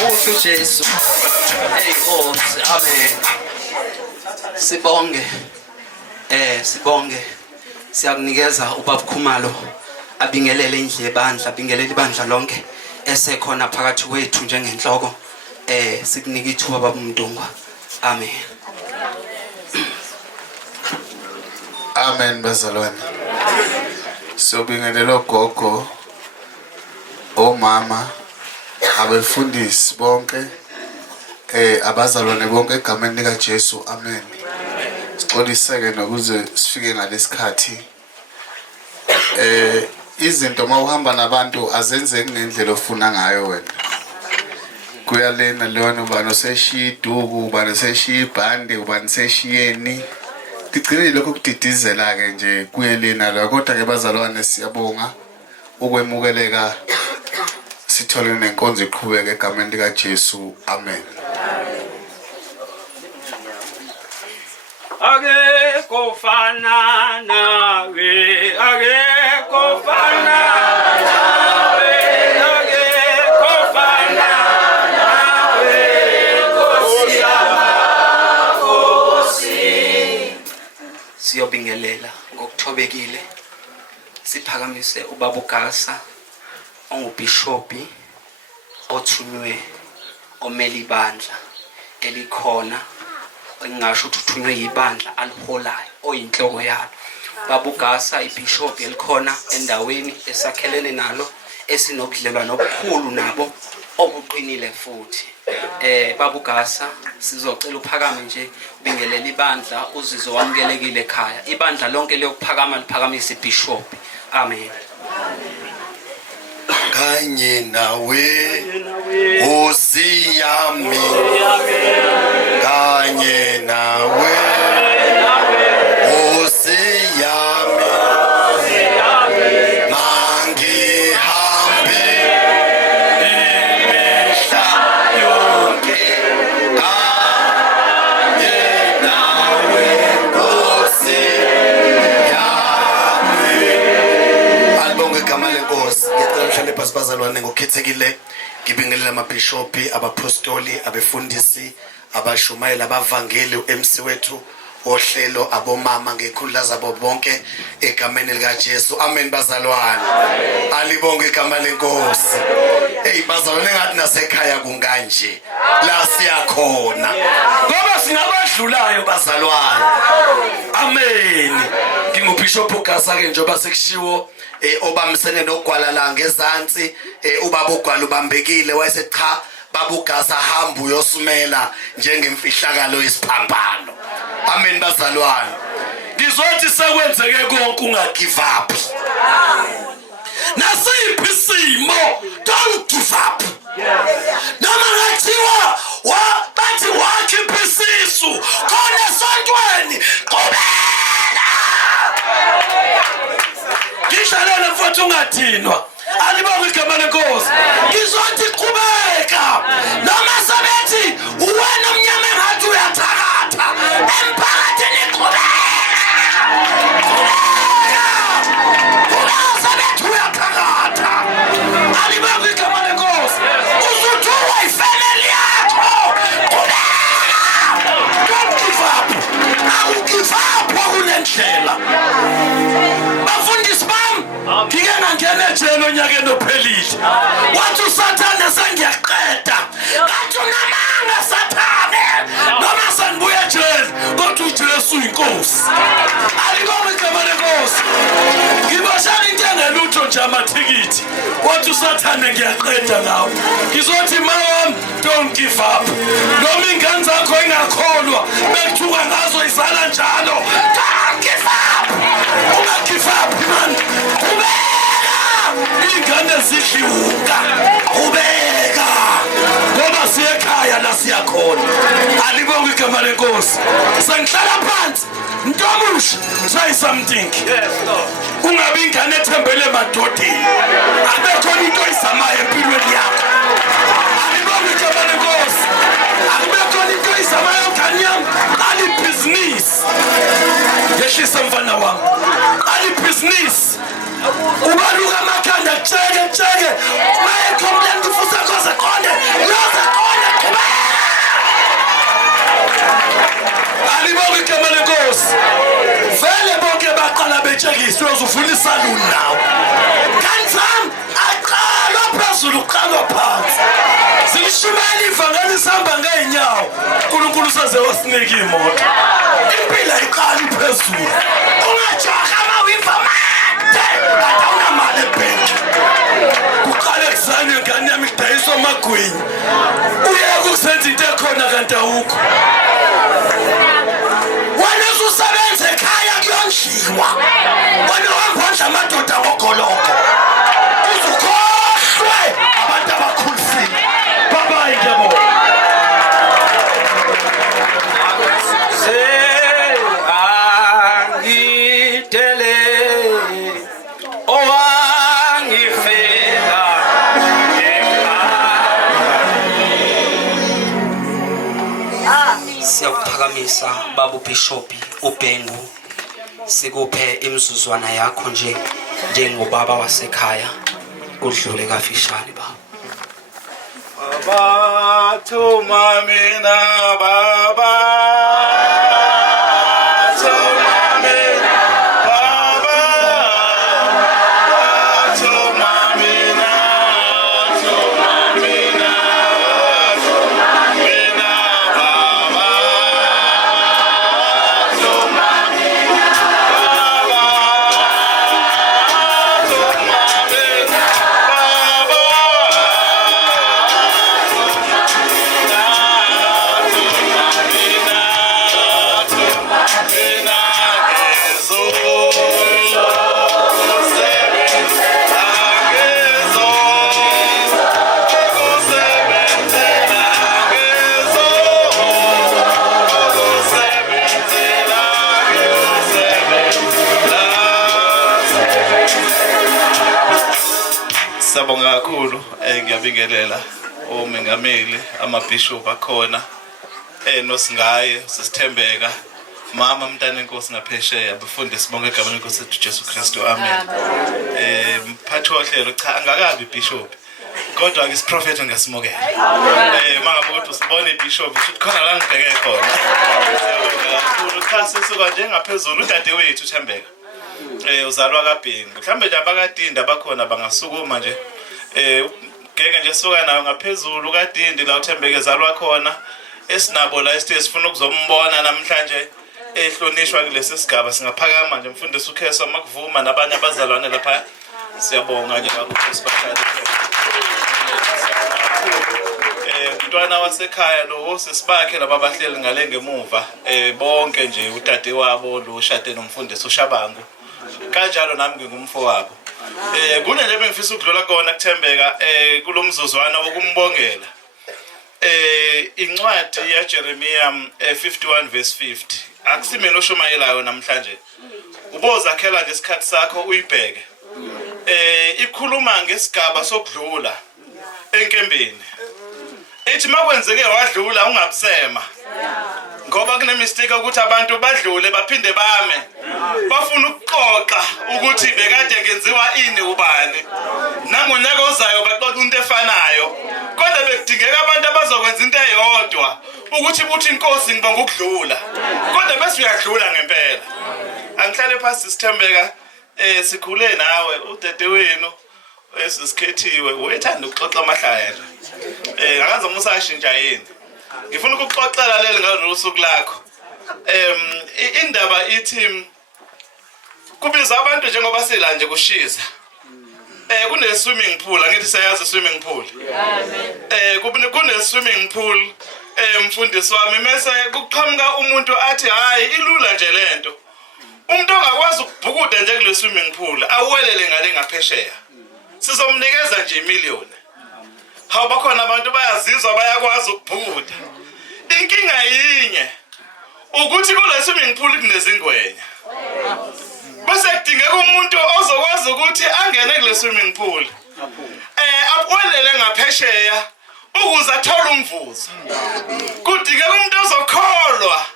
Muhle uJesu. Hey Nkosi. Amen. Sibonge. Sibonge. Siyakunikeza ubaba Khumalo abingelele indle ebandla, abingelele ibandla lonke esekhona phakathi kwethu njengenhloko. Sikunika ithuba baba Mdungwa. Amen. Amen bazalwane. Sobingelela gogo, omama, abefundisi bonke, abazalwane bonke egameni lika Jesu. Amen. Sixoliseke nokuze sifike ngalesikhathi. Izinto mawuhamba nabantu azenzeki ngendlela ofuna ngayo wena. Kuyalena lona ubani oseshiya iduku, ubani oseshiya ibhande, ubani oseshiyeni. Tigcine lokho kudidizela ke nje kuyelena la, kodwa ke bazalwane siyabonga ukwemukeleka sithole nenkonzo iqhubeka egameni lika Jesu. Amen. Akekho fana nawe, akekho fana nawe, akekho fana nawe, Nkosi. Siyobingelela ngokuthobekile. Siphakamise ubaba uGasa ongubishopi othunywe omeli ibandla elikhona, engasho ukuthi uthunywe ibandla aliholayo oyinhloko yalo. Baba uGasa ibishop elikhona endaweni esakhelene nalo esinobudlelwano obukhulu nabo obuqinile futhi. Baba uGasa sizocela uphakame nje ubingelela ibandla uzizwe wamukelekile ekhaya. Ibandla lonke liyokuphakama liphakamisa ibishop. Amen. Kanye nawe usiyami, kanye nawe usiyami, mangihambe imihla yonke, kanye nawe usiyami. Alibonge igama lenkosi. Ngicela mhlale phasi bazalwane ngokukhethekile. Ngibingelela amabhishopi, abapostoli, abefundisi, abashumayeli, abavangeli, uMC wethu ohlelo, abomama ngekhundla zabo bonke egameni lika Jesu. Amen bazalwane. Alibonge igama lenkosi. Hey bazalwane, ngathi nasekhaya kunganje la siyakhona ngoba sinabadlulayo bazalwane. Amen. Ngingubishop uGasa ke njoba sekushiwo obamisene nogwala la ngezansi, ubaba uGwala ubambekile wayese cha baba uGasa hamba uyosumela njengemfihlakalo yesiphambano. Amen bazalwane. Ngizothi sekwenzeke konke ungagive up. Nasiphi isimo, don't give up. Noma ngathiwa bathi wakhipha isisu khona esontweni, qhubeka. Ngishalela mfowethu ungathinwa. Alibonge igama lenkosi. Ngizothi qhubeka. Noma sabethi uwena umnyama engathi uyathakatha emphakathini, qhubeka. Sabethi uyathakatha. Alibonge igama lenkosi. Uzuthuwa ifamily yakho, qhubeka. Don't give up. Awugive up wakunendlela. Bafundisi bami, ngike ngangena ejele onyakeni ophelile. Wathi uSathane sengiyaqeda. Ngathi unamanga Sathane. Noma sanibuya ejele, kodwa uJesu uyinkosi. Alibonge igama lenkosi. Ngibashaya into engelutho nje amathikithi. Wathi uSathane ngiyaqeda ngawo. Ngizothi mama, don't give up. Noma ingane zakho ingakholwa, bekuthuka ngazo izala njalo. Don't give up. Ungagive up man. Qhubeka. Ingane zidliwuka. Qhubeka. Ngoba siyekhaya la siyakhona. Alibonge igama lenkosi. Sengihlala phansi. Ntomusha, say something. Yes, Lord. Kungabi ingane ethembele emadodeni. Akekho into oyizamayo empilweni yakho. Alibonge igama lenkosi. Akekho into oyizamayo ngane yami. Ali business. Yehlisa mfana wami. Ali business. Ubaluka amakhanda tsheke. Maye complain kufusa Alibonke igama lenkosi. Vele bonke baqala betshekiswe uzufuna isaluni nawe. Kanjani aqala phezulu uqala phansi. Zilishumela ivangeli isihamba ngeenyawo. uNkulunkulu saze wasinika imoto. Impilo ayiqali phezulu. Ungajaha amawiva made. Awunamali ebhenki. Kuqala kusane ngane yami idayiswa amagwinya. Uyeke ukusenza into ekhona kanti awukho. Wena ususebenza ekhaya kuyonjiwa. Wena wambondla amadoda ngogoloko. Uzukhohlwe abantu abakhulisile. Bye-bye ngiyabonga. Angitele owangifela Siyakuphakamisa babu Bishop uBhengu sikuphe imizuzwana yakho nje njengobaba wasekhaya kudlule kafishane baba. Baba thuma mina baba Sabonga kakhulu ngiyabingelela omengameli amabishop akhona nosingaye sisithembeka mama mntana enkosi ngaphesheya befundisi sibonke igama lenkosi ethu Jesu Kristu amen. Mphathi wohlelo cha angakabi bishop kodwa ke isiprofeti ngasimokela. Mangabe ukuthi usibone ibishop ukuthi khona la ngibheke khona. Siyabonga kakhulu cha sisuka nje ngaphezulu udade wethu uthembeka. Uzalwa kaBhengu mhlambe nje abakadinda bakhona bangasukuma nje ngeke nje suka nayo ngaphezulu kaDindi la uthembeke zalwa khona esinabo la esithe sifuna ukuzombona namhlanje ehlonishwa kulesi sigaba singaphakama manje mfundisi uKheso makuvuma nabanye abazalwane lapha siyabonga nje kakhulu sibahlali umntwana wasekhaya lo sesibakhe laba bahleli ngale ngemuva bonke nje udade wabo lo shade nomfundisi uShabangu kanjalo nami ngingumfo wabo kune nje bengifisa ukudlula kona kuthembeka kulomzuzwana wokumbongela incwadi yaJeremiya 51 verse 50 akusimena oshumayelayo namhlanje ubozakhela nje isikhathi sakho uyibheke ikhuluma ngesigaba sokudlula enkembeni ethi makwenzeke wadlula ungabusema ngoba kune mistake ukuthi abantu badlule baphinde bame bafuna ukuxoxa ukuthi bekade kenziwa ini ubani nangonyaka ozayo baxoxa into efanayo kodwa bekudingeka abantu abazokwenza into eyodwa ukuthi buthi inkosi ngibonga ukudlula kodwa bese uyadlula ngempela angihlale phansi sithembeka sikhule nawe udade wenu esisikhethiwe wethanda ukuxoxa amahlaya nje akaze musashintsha yini ngifuna ukuxoxela leli ngalo usuku lakho indaba ithi kubiza abantu njengoba sila nje kushisa kune swimming pool angithi siyazi swimming pool kune swimming pool mfundisi wami mase kuqhamuka umuntu athi hayi ilula nje lento umuntu ongakwazi ukubhukuda nje kule swimming pool awelele ngale ngaphesheya sizomnikeza nje imiliyoni hawu bakhona abantu bayazizwa bayakwazi ukubhukuda inkinga yinye ukuthi kule swimming pool kunezingwenya bese kudingeka umuntu ozokwazi ukuthi angene kule swimming pool awelele ngaphesheya ukuze athole umvuzo kudingeka umuntu ozokholwa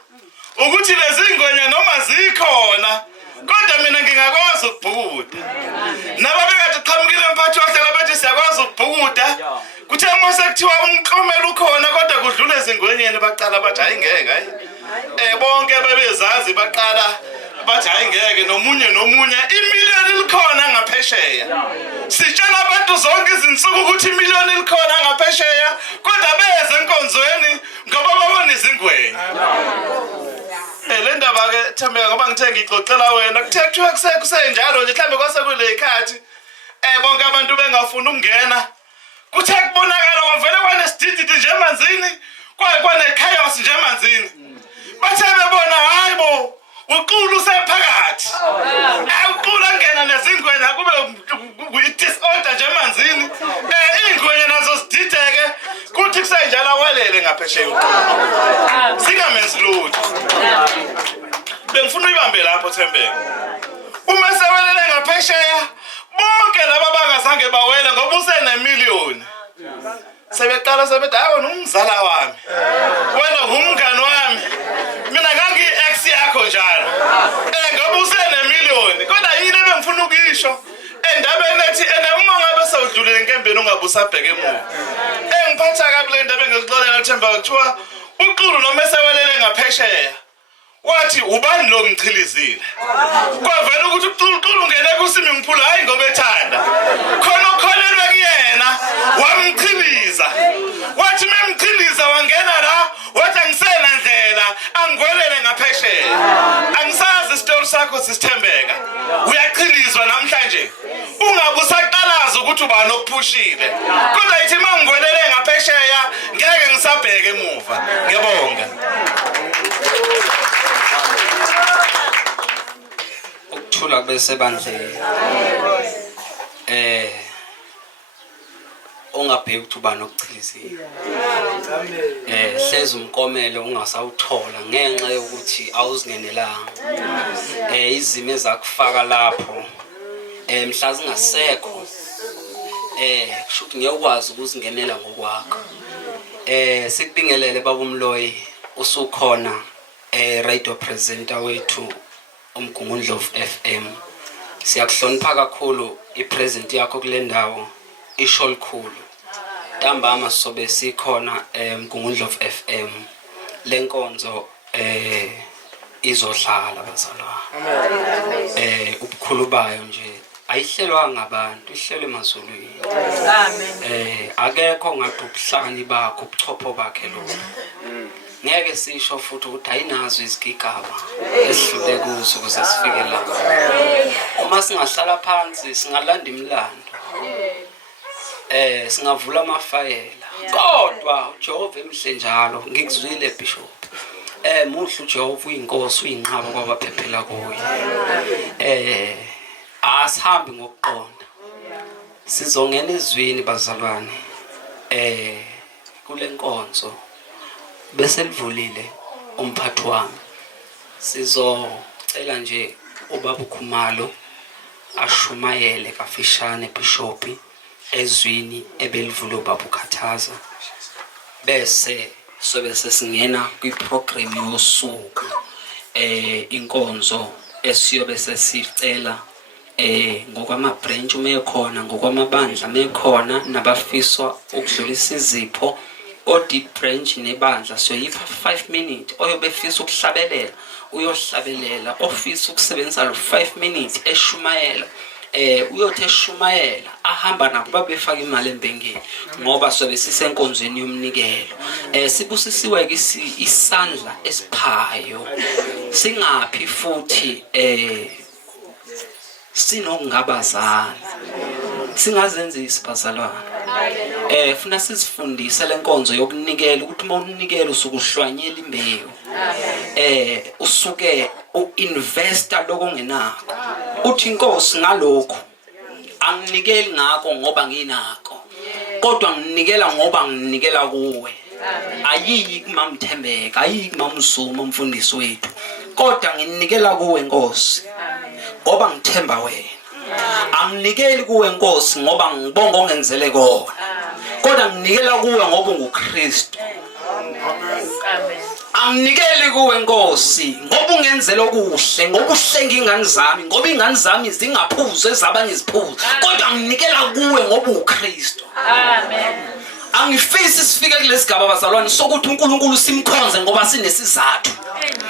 ukuthi lezi ngwenya noma zikhona kodwa mina ngingakwazi ukubhukuda nababekade qhamukile mphathi wahlala bathi siyakwazi ukubhukuda kuthe mase kuthiwa umklomelo ukhona kodwa kudlula ezingwenyeni baqala bathi hayi ngeke hayi bonke bebezazi baqala bathi hayi ngeke nomunye imiliyoni likhona ngaphesheya. Sitshela abantu zonke izinsuku ukuthi imiliyoni likhona ngaphesheya kodwa beze enkonzweni ngoba babona izingwenya. Le ndaba ke Thembeka ngoba ngithe ngixoxela wena kuthe kuthiwa kusenjalo nje mhlambe kwase kule ikhathi bonke abantu bengafuna ukungena kuthe kubonakala kwavele kwanesidididi nje emanzini kwane chaos nje emanzini. Bathe bebona hayibo uqulu sephakathi. Uqulu angena nezingwenya kube disorder nje emanzini. Ingwenya nazo sidideke kuthi kusenjalo awelele ngaphesheya uqulu. Singamenzi lutho. Bengifuna uyibambe lapho Thembeka. Uma sewelele ngaphesheya bonke laba bangazange bawela ngoba usenemiliyoni. Sebeqala sebethi hayi wena umzala wami. Wena umngani wami. Mina ngangi-ex yakho njalo. Ngoba usenemiliyoni. Kodwa yini ebengifuna ukisho? Endabeni ethi uma ngabe sewudlulele enkembeni ungabe usabheke emuva. Ngiphatha kabi le ndaba engixolela Thembeka kuthiwa uqulu noma esewelele ngaphesheya. Wathi ubani lo ngichilizile. Kwavela ukuthi uqulu ungene kusimi ngiphula hayi ngoba ethanda. Khona ukholelwe kuyena wamchiliza. Wathi memchiliza wangena la wathi angisena ndlela angwelele ngaphesheya. Angisazi isitori sakho sisithembeka. Uyachilizwa namhlanje. Ungabe usaqalaza ukuthi ubani okuphushile. Kodwa yithi mangwelele ngaphesheya ngeke ngisabheke emuva. Ngiyabonga. Ukuthula bese bandle ungabheki ukuthi ubani okuchilizile. Hleze umkomelo ungasawuthola ngenxa yokuthi awuzingenelanga. Izimo ezakufaka lapho mhla zingasekho kusho ukuthi ngeke ukwazi ukuzingenela ngokwakho. Sikubingelele baba uMloyi usukhona radio presenter wethu uMgungundlovu FM. Siyakuhlonipha kakhulu ipresent yakho kule ndawo isho likhulu. Ntambama sobe sikhona Mgungundlovu FM. Lenkonzo izodlala bazalwane. Ubukhulu bayo nje ayihlelwa ngabantu, ihlelwe emazulwini. Akekho ngathi ubuhlani bakho ubuchopho bakhe lo. Ngeke sisho futhi ukuthi ayinazo izigigaba esihlule kuzo ukuze sifike la. Uma singahlala phansi singalanda imilando. Singavula amafayela. Kodwa uJehova emhle njalo ngikuzwile Bishop. Muhle uJehova uyinkosi uyinqaba kwabaphephela kuye. Asihambi ngokuqonda. Sizongena ezwini bazalwane. Kule nkonzo bese livulile umphathi wami. Sizocela nje ubaba uKhumalo ashumayele kafishane Bishop ezwini ebelivula ubaba uKhathaza. Bese sobe sesingena kwiprogram yosuku inkonzo esiyobe sesicela ngokwama branch umekhona ngokwamabandla mekhona nabafiswa ukudlulisa izipho odi branch nebandla soyipha 5 minutes oyobefisa ukuhlabelela uyohlabelela ofisa ukusebenzisa lo 5 minutes eshumayela uyothe eshumayela ahamba nabo babefaka imali embengeni ngoba sobe sisenkonzweni yomnikelo sibusisiwe isandla esiphayo singaphi futhi sinokungabazana singazenzisi bazalwane funa sizifundise lenkonzo yokunikela ukuthi uma unikela usukuhlwanyela imbewu usuke uinvesta lokho ngenakho uthi inkosi ngalokho anginikeli ngakho ngoba nginakho kodwa nginikela ngoba nginikela kuwe ayiyi kumama Thembeka ayiyi kumama Zuma umfundisi wethu kodwa nginikela kuwe Nkosi ngoba ngithemba wena anginikeli kuwe Nkosi ngoba ngibonga ongenzele kona kodwa nginikela kuwe ngoba unguKristu. Anginikeli kuwe Nkosi ngoba ungenzele okuhle ngoba uhlenga ingane zami ngoba ingane zami zingaphuzu ezabanye iziphuzu kodwa nginikela kuwe ngoba uKristu. Amen. Angifisi sifike kulesigaba bazalwane sokuthi uNkulunkulu simkhonze ngoba sinesizathu.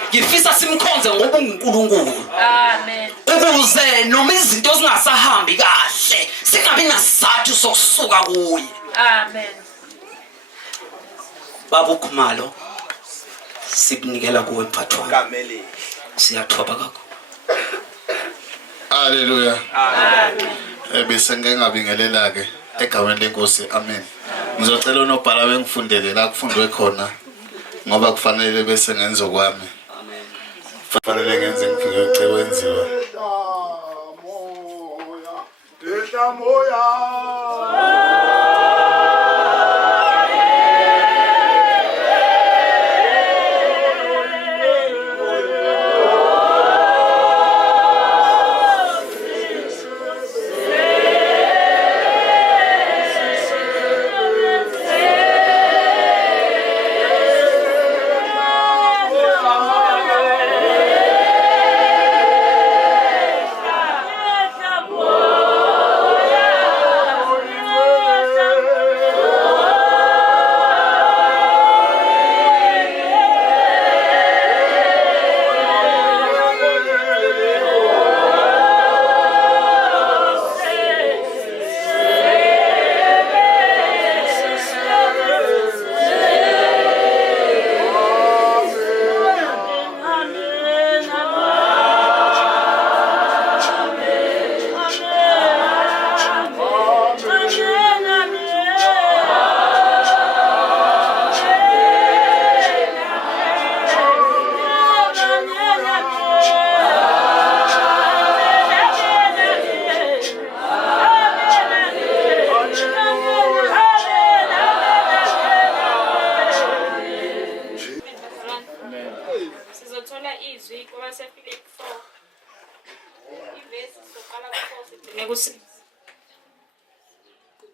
Ngifisa simkhonze ngoba uNkulunkulu. Amen. Ukuze noma izinto zingasahambi kahle, singabi nasizathu sokusuka kuye. Amen. Baba uKhumalo sikunikela kuwe mphathwa. Kameli. Siyathoba kakhulu. Haleluya. Amen. Bese ngeke ngabingelela ke egameni lenkosi. Amen. Ngizocela unobhala bengifundele la kufundwe khona ngoba kufanele bese ngenzo kwami. Amen. Kufanele ngenze ngifike ucebo wenziwa.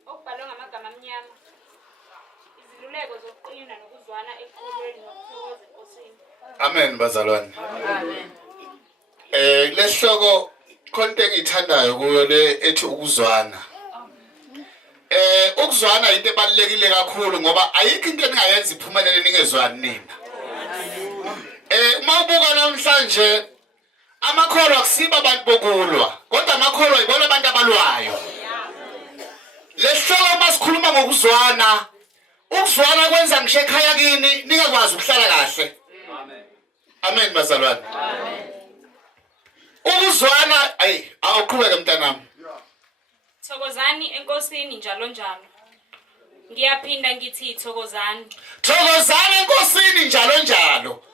Okubhalwe ngamagama amnyama. Iziluleko zokuqina nokuzwana ekholweni nokuthokoza enkosini. Amen bazalwane. Amen. Lehloko konke engithandayo kuyo le ethi ukuzwana. Ukuzwana into ebalekile kakhulu ngoba ayikho into engayenza iphumelele ningezwani nina. Uma ubuka namhlanje amakholo akusiba abantu bokulwa kodwa amakholo ibona abantu abalwayo. Lehloko masikhuluma ngokuzwana, ukuzwana kwenza ngisho ekhaya kini ningakwazi ukuhlala kahle. Amen. Amen bazalwane. Amen. Ukuzwana awuqhubeke mntanami. Thokozani enkosini njalo njalo. Ngiyaphinda ngithi thokozani. Thokozani enkosini njalo njalo.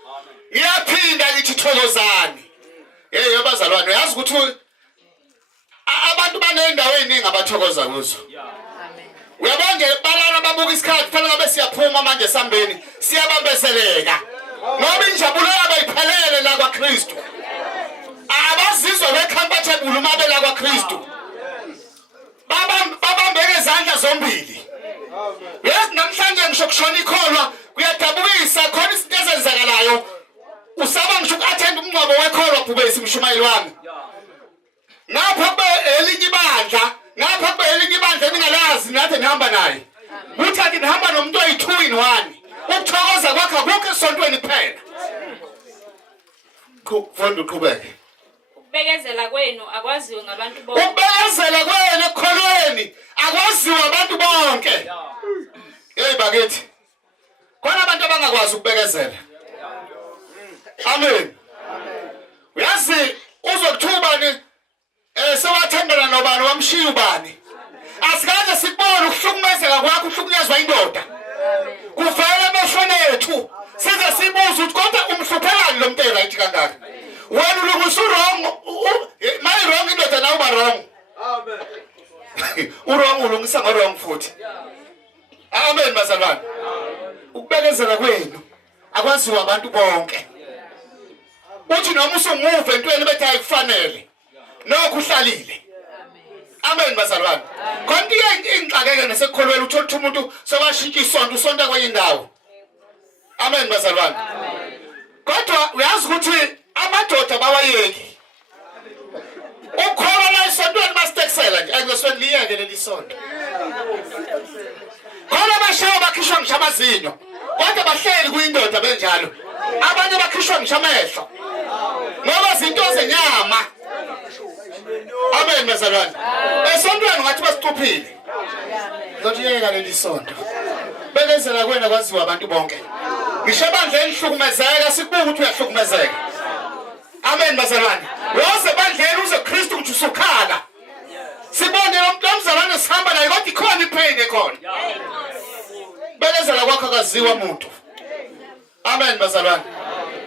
Iyaphinda lithi thokozani. Bazalwane uyazi ukuthi abantu banendawo eziningi abathokoza kuzo. Uyabonge balana babuka isikhathi fanele ngabe siyaphuma manje sambeni siyabambezeleka. Ngoba injabulo yabo iphelele la kwaKristu. Abazizwa becomfortable uma bela kwaKristu. Babambeke izandla zombili. Yes namhlanje ngisho kushona ikholwa kuyadabukisa khona izinto ezenzakalayo. Usaba ngisho ukathenda umncwabo wekholwa bhube isimshumayeli wami. Ngapha kube elinye ibandla, ngapha kube elinye ibandla ningalazi nathi nihamba naye. Uthi athi nihamba nomuntu oyi2 in 1. Ukuthokoza kwakhe akukho esontweni kuphela. Kufunda uqhubeke. Ukubekezela kwenu akwaziwe ngabantu bonke. Ukubekezela kwenu ekholweni akwaziwe abantu bonke. Bakithi. Khona abantu abangakwazi ukubekezela. Amen. Uyazi uzokuthuba sewathandana nobani wamshiya ubani. Asikaze sikubone ukuhlukumezeka kwakho uhlukunyezwa indoda. Kufanele amehlo ethu size sibuze ukuthi kodwa umhluphelani lo muntu right kangaka. Wena ulungusu wrong, my wrong indoda na uba wrong. Amen. Wrong ulungisa ngwrong futhi. Amen bazalwane. Ukubekezela kwenu akwaziwa abantu bonke. Uthi noma usumuve entweni bethi ayikufanele. Nokho uhlalile. Amen bazalwane. Konke ingixakeke nesekholweni uthola umuntu sobashintsha isonto usonta kwenye indawo. Amen bazalwane. Kodwa uyazi ukuthi amadoda bawayeki. Ukholwa la isontweni basiteksela nje ayingosweni liyeke leli sonto. khona abashayo bakhishwa ngisho amazinyo kodwa bahleli kuyindoda benjalo abanye bakhishwa ngisho amehlo ngoba zinto zenyama. Amen bazalwane. Esontweni ngathi basicuphile. Ngiyeka leli sonto. Bekezela kwena kwaziwa abantu bonke. Ngisho bandla elihlukumezeka sikubuka ukuthi uyahlukumezeka. Amen bazalwane. Wose bandleni uze Kristu ukuthi usukhala. Sibone lo mzalwane sihamba naye kodwa ikhona ipain ekhona. Bekezela kwakho akaziwa umuntu. Amen bazalwane.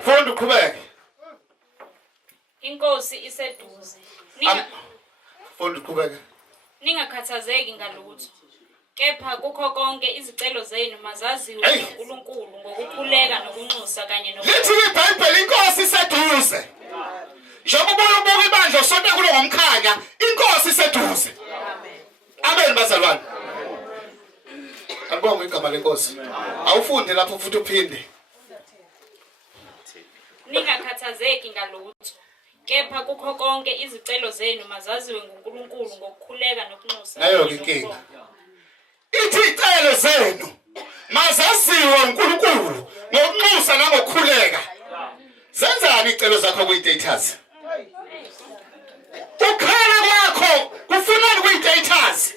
Funda uqhubeke. Inkosi iseduze. Funda uqhubeke. Ningakhathazeki ngalutho. Kepha kukho konke izicelo zenu mazaziwe uNkulunkulu ngokukhuleka nokunxusa kanye lithi iBhayibheli inkosi iseduze. Njengoba ubuka ibandla sonke kulo ngomkhanya, inkosi iseduze. Amen bazalwane. Akubonga igama lenkosi. Awufunde lapho futhi uphinde. Ningakhathazeki ngalutho. Kepha kukho konke izicelo zenu mazaziwe nguNkulunkulu ngokukhuleka nokunxusa. Nayo inkinga. Ithi icelo zenu mazaziwe uNkulunkulu ngokunxusa nangokukhuleka. Zenzani icelo zakho kwi-daters? Ukhala kwakho kufunani kwi-daters.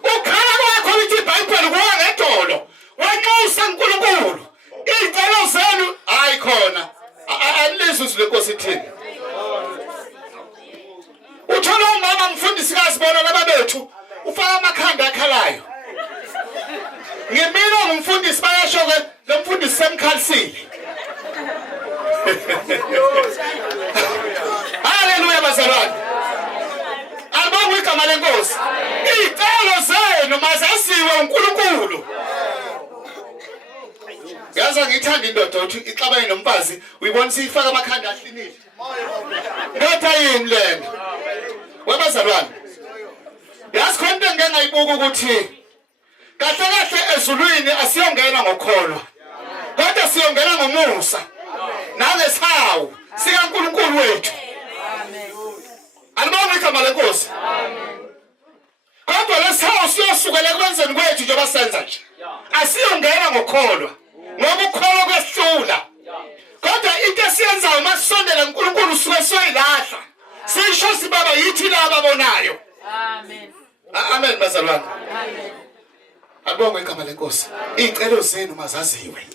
Ukhala kwakho lithi iBhayibheli kuwa ngedolo. Wanxusa uNkulunkulu. Icelo zenu hayi khona. Alizwe izwi lenkosi ithini. Uthola umama mfundisikazi bona laba bethu ufaka amakhanda akhalayo. Ngimina ngumfundisi bayasho ke lo mfundisi semkhalisile. Haleluya bazalwane. Alibonga igama lenkosi. Icelo zenu mazaziwe uNkulunkulu. Yaza ngithanda indoda uthi ixabane nomfazi uyibona sifaka amakhanda ahlinile. Ngatha yini lena? Wabazalwane. Yazi khona into engeke ngayibuka ukuthi kahle kahle ezulwini asiyongena ngokholwa. Kodwa siyongena ngomusa. Nangesawu sikaNkulunkulu wethu. Alibonga igama lenkosi. Kodwa lesawu siyosukela kwenzeni kwethu njengoba senza nje. Asiyongena ngokholwa. Ngoba ukholwa kwehlula. Kodwa into esiyenzayo masondela uNkulunkulu usuke soyilahla. Sisho sibaba yithi laba abonayo. Amen. Amen bazalwane. Amen. Alibonga igama lenkosi. Izicelo zenu mazaziwe.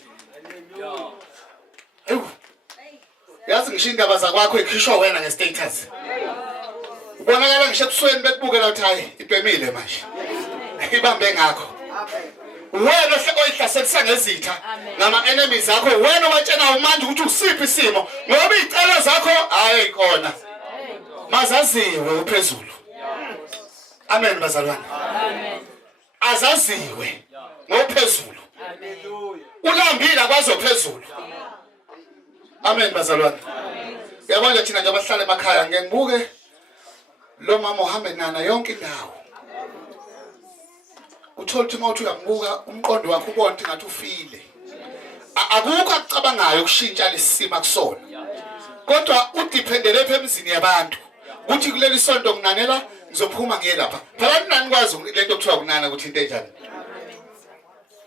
Ewu. Yazi ngisho indaba zakwakho ekhishwa wena ngestatus. Ubonakala ngisho ebusweni bekubukela ukuthi hayi ipemile manje. Ibambe ngakho. Wena oyihlaselisa ngezitha ngama enemies zakho wena watshena umanje ukuthi usiphi isimo ngoba izicelo zakho hayi khona. Mazaziwe uphezulu. Amen bazalwane. Amen. Azaziwe ngophezulu. Haleluya. Ulambile kwazophezulu. Amen bazalwane. Yabona thina nje abahlala emakhaya ngeke ngibuke lo mama uhambe nana yonke indawo. Uthola ukuthi mawuthi uyambuka umqondo wakho ubona ukuthi ngathi ufile. Akukho akucabangayo ukushintsha lesimo akusona. Kodwa udependele lapha emzini yabantu. Uthi kuleli sonto kunanela ngizophuma ngiye lapha. Phela nani kwazi lento kuthiwa kunana ukuthi into enjani.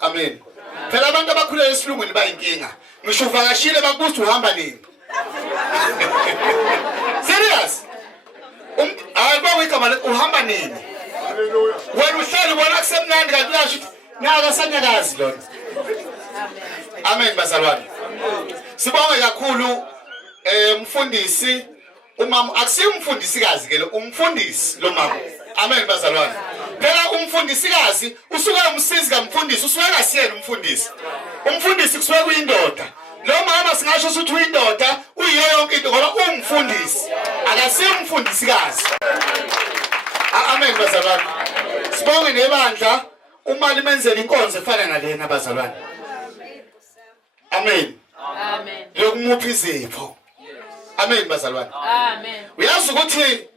Amen. Phela abantu abakhulela esilungwini bayinkinga. Ngisho uvakashile bakubuza uhamba nini. Serious? Ayibonga igama uhamba nini? Haleluya. Wena uhleli bona kusemnandi kanti uyasho nyaka sanyakazi lona. Amen bazalwane. Sibonge kakhulu umfundisi umama akusiyo umfundisikazi ke lo umfundisi lo mama. Amen bazalwane. Phela umfundisikazi usuke umsizi kamfundisi usuke ngasiyena umfundisi. Umfundisi kusuke kuyindoda. Lo mama singasho ukuthi uyindoda uyiyo yonke into ngoba umfundisi. Akasiyo umfundisikazi. Amen bazalwane. Sibonge nebandla uma limenzela inkonzo efana nalena bazalwane. Amen. Amen. Lokumuphi izipho. Amen bazalwane. Amen. Uyazi ukuthi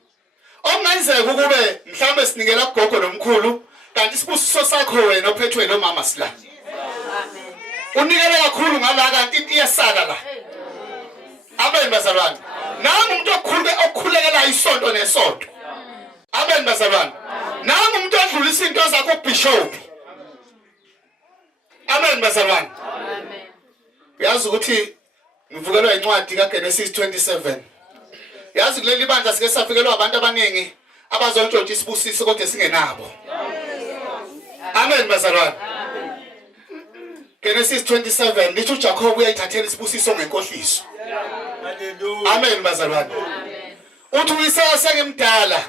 okungenzeka ukube mhlambe sinikela kugogo nomkhulu kanti isibusiso sakho wena ophethwe lo mama sila. Amen. Unikele kakhulu ngala kanti into iyasala la. Amen bazalwane. Nami umuntu okukhulekela isonto nesonto. Amen bazalwane. Nami umuntu odlulisa into zakho kubishop. Amen bazalwane. Uyazi ukuthi ngivukelwa incwadi kaGenesis 27. Yazi kuleli bandla sike safikelwa abantu abaningi abazontshontsha isibusiso kodwa singenabo. Amen bazalwane. Genesis 27 lithi uJacob uyayithathela isibusiso ngenkohliso. Amen bazalwane. Uthi uyisaya sengimdala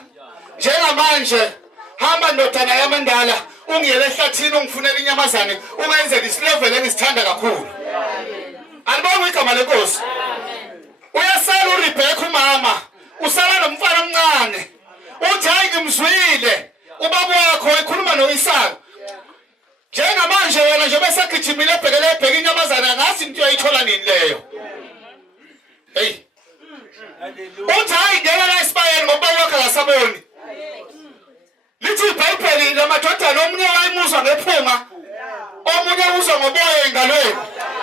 njengamanje hamba ndodana yamandala ungiyele ehlathini ungifunela inyamazane ungenzela isilevel engisithanda kakhulu. Alibonga igama lenkosi. Uyasala uRebecca umama usala nomfana omncane. Uthi hayi ngimzwile ubaba wakho ekhuluma noIsaka. Njengamanje wena nje bese gijimile ebheke inyamazana ngasi into uyayithola nini leyo. Hey. Uthi hayi ngeke la isipayeni ngoba wakho akasaboni. Lithi iBhayibheli lamadodana omunye wayimuzwa ngephunga omunye uzwa ngoboya engalweni.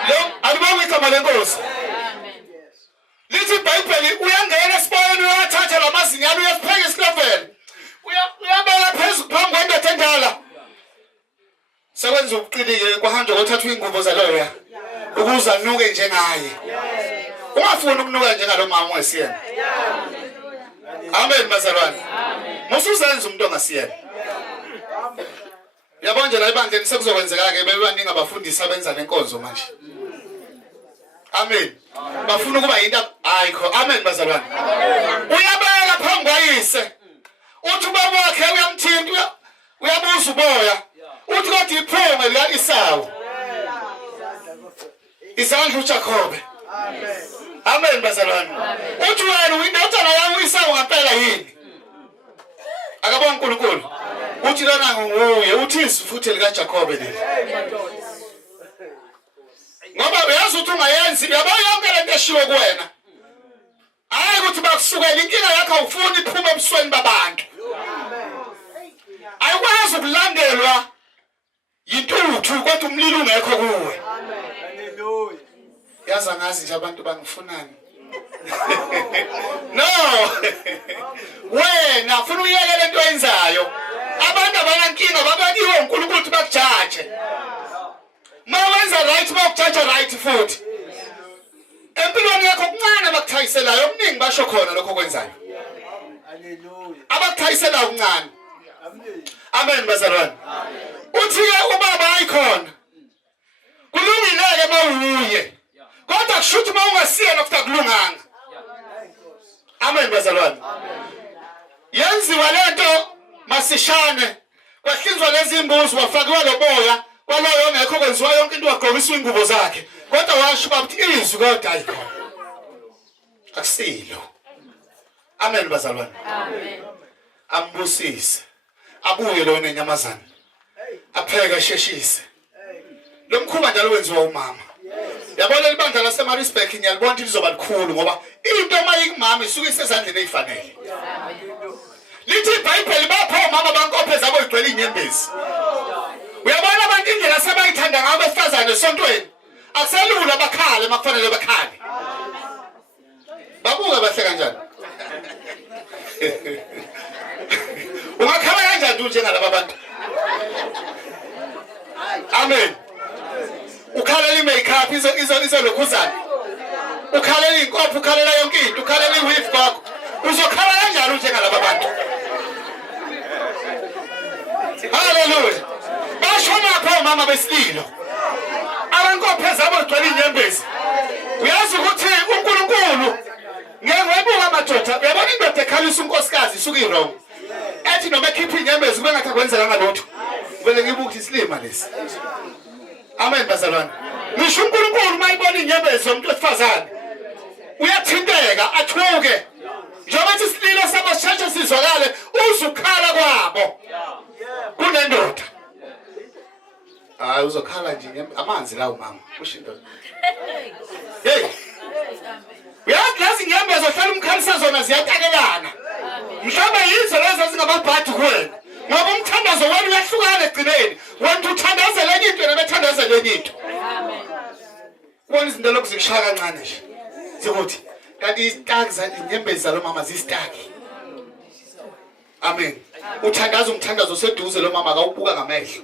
Lo alibonga igama lenkosi. Lithi iBhayibheli uyangena esipayeni uyathatha lamazinyane uyasipheka isilevel. Uyabeka phezulu phambi kwendoda endala. Sekwenza ubuqilike kwahanjwa kothathwa ingubo zaloya ukuze anuke njengaye. Ungafuni ukunuka njengalo mama wesiyena. Amen bazalwane. Musuzenza umuntu ongasiyena. Yabona nje la ibandleni sekuzokwenzeka ke bebaningi abafundisi abenza lenkonzo manje. Amen. Bafuna ukuba yinto ayikho. Amen bazalwane. Uyabeka phambi kwayise. Uthi ubaba wakhe uyamthinta uyabuza uboya. Uthi kodwa iphunga lika Esau. Isandla uJacob. Amen bazalwane. Uthi wena uyindodana yawo Esau ngempela yini? Akabona uNkulunkulu. Uthi lana nguye uthi isifuthe lika Jacob leli. Ngoba uyazi ukuthi ungayenzi yabona yonke lento eshiwo kuwena. Hayi ukuthi bakusukela inkinga yakho awufuni iphume ebusweni babantu. Ayikwazi ukulandelwa yintuthu kodwa umlilo ungekho kuwe. Haleluya. Yaza ngazi nje abantu bangifunani. No. Wena ufuna uyeke lento oyenzayo. Abantu abanankinga babakiwe uNkulunkulu ukuthi bakujaje. Mawenza right bakujaja right futhi. Empilweni yakho kuncane bakuthayiselayo okuningi basho khona lokho okwenzayo. Haleluya. Abakuthayisela okuncane. Amen bazalwane. Uthi ke ubaba ayikhona. Kulungileke mawuye. Kodwa kushuthi mawungasiyena futhi akulunganga. Amen bazalwane. Yenziwa lento masishane. Kwahlinzwa lezi imbuzi wafakwa loboya kwaloyo ongekho kwenziwa yonke into wagqokiswa ingubo zakhe. Kodwa washo ukuthi izwi kodwa ayikhona. Akusilo. Amen bazalwane. Amen. Ambusise. Abuye lo nenyamazana. Apheka esheshise. Lo mkhuba njalo wenziwa umama. Yabona libandla laseMaritzburg ngiyalibona ukuthi lizoba likhulu ngoba into mayikumama isuke isezandleni ezifanele. Lithi iBhayibheli bapha omama bankophe zabo igcwele inyembezi. Uyabona abantu indlela sebayithanda ngabo besifazane esontweni. Akuselula bakhale makufanele bakhale. Babuka bahle kanjani? Ungakhala kanjani njengalaba abantu? Amen. Ukhalela imakeup izo lokhuzana. Ukhalela inkopho, ukhalela yonke into, ukhalela iweave kwakho. Uzokhala kanjani njengalaba abantu? Hallelujah. Bashona pha mama besililo. Abankophe zabo igcwele inyembezi. Uyazi ukuthi uNkulunkulu ngeke webuka amadoda. Uyabona indoda ekhalisa unkosikazi isuka iwrong. Ethi noma ekhipha inyembezi kube ngathi kwenzeka ngalotho. Vele ngibuka ukuthi silima lesi. Amen bazalwane. Ngisho uNkulunkulu mayibona inyembezi zomuntu wesifazane uyathinteka athuke. Njengoba isililo sabasheshe sizwakale uzukhala kwabo. Kunendoda. Hayi uzokhala nje amanzi lawo mama. Kusho indoda. Hey. Uyazi inyembezi ohlala umkhalisa zona ziyatakelana. Mhlawumbe yizo lezo zingababhadi kuwena. Ngoba umthandazo wena uyahlukana egcineni. Wena uthandazela enye into nebethandazela enye into. Amen. Kubona izinto lokhu zikushaya kancane nje. Zikuthi kanti isitaki zalinyembezi zalo mama zisitaki. Amen. Uthandaza umthandazo seduze lo mama akawubuka ngamehlo.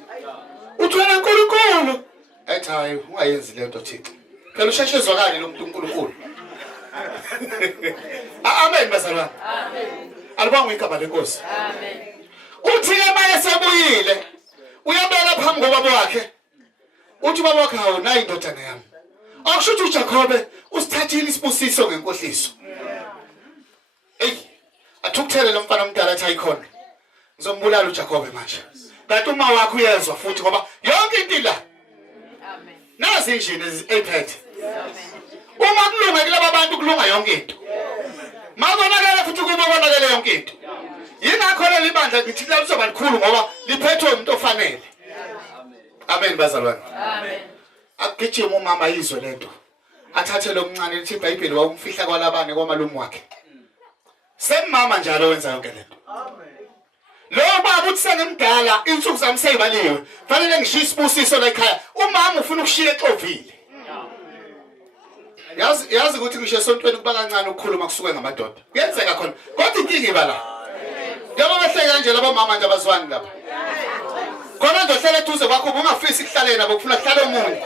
Uthi wena uNkulunkulu ethi hayi ungayenzi lento Thixo phela usheshe ezwakala lo muntu uNkulunkulu. Amen bazalwane. Amen. Alibonga igama lenkosi. Amen. Uthi ke manje sebuyile uyabela phambi kobaba wakhe. Uthi baba wakhe hawo nayi indodana yami. Akusho ukuthi uJakobe usithathile isibusiso ngenkohliso. Ey, athukuthele lo mfana omdala athi ayikhona. Ngizombulala uJakobe manje. Kanti uma wakhe uyezwa futhi ngoba yonke into la. Amen. Nazi injini eziphethe. Amen. Uma kulunga kulaba bantu kulunga yonke into. Mabonakala futhi kubonakala yonke into. Yingakho le libandla ngithi la lizoba likhulu ngoba liphethwe umuntu ofanele. Amen bazalwane. Amen. Akugijima umama izwe lento. Athathe lo mncane lithi iBhayibheli wawumfihla kwalabane kwamalume wakhe. Semama njalo wenza yonke lento. Amen. Lo baba uthi sengemdala insuku zami seyibaliwe. Fanele ngishiye isibusiso la ekhaya. Umama ufuna ukushiya exovile. Yazi ukuthi ngisho esontweni kuba kancane ukukhuluma kusuke ngamadoda. Kuyenzeka khona. Kodwa inkinga ibala. Yabo bahleke kanje labo mama nje abazwani lapha. Khona ndohlele eduze kwakho ungafisi ukuhlale nabo kufuna kuhlale omunye.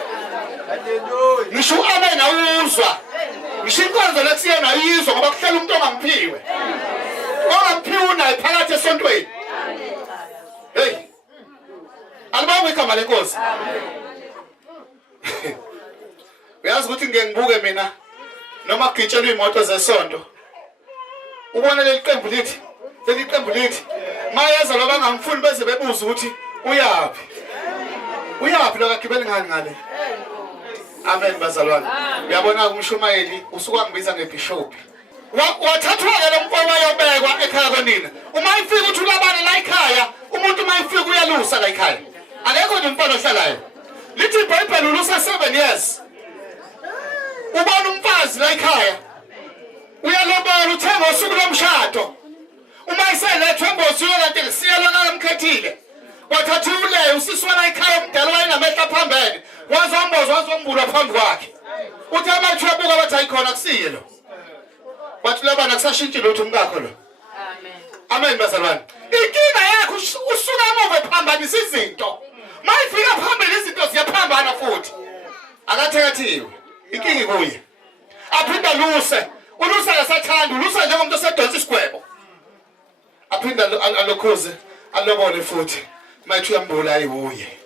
Ngisho amen awuzwa. Ngisho inkonzo lekusiyena ayizwa ngoba kuhlala umuntu ongamphiwe. Ongamphiwe naye phakathi esontweni. Hey. Alibonga igama lenkosi. Uyazi ukuthi ngeke ngibuke mina noma kugitshelwe imoto zesonto. Ubona leli qembu lithi, leli qembu lithi, mayeza lo bangamfuni beze bebuza ukuthi uyapi. Uyapi lo kagibeli ngani ngale. Amen bazalwane. Uyabona umshumayeli usuka ngibiza ngebishop. Wathathwa ke lo mfana yobekwa ekhaya konina. Uma ifika uthi ulabane la ekhaya, umuntu uma ifika uyalusa la ekhaya. Akekho nje umfana ohlalayo. Lithi iBhayibheli ulusa 7 years. Ubona umfazi la ekhaya uyalobola uthenga usuku lomshado uma iselethwe embosiwe kanti siyela ngamkhethile wathatha uleyo usiswa la ekhaya umdala wayenamehla phambili wazomboza wazombula phambi kwakhe uthi amathu abuka bathi ayikhona kusiye lo bathi labana kusashintshe lutho umkakho lo. Amen. Amen bazalwane. Inkinga yakho usuka emuva phambanisa izinto mayifika phambili izinto ziyaphambana futhi akathekathiwe. Inkingi kuye. Aphinda luse. Ulusa akasathanda, ulusa njengomuntu osedonsa isigwebo. Aphinda alokhoze, alobole futhi. Mayithi uyambula ayiwuye.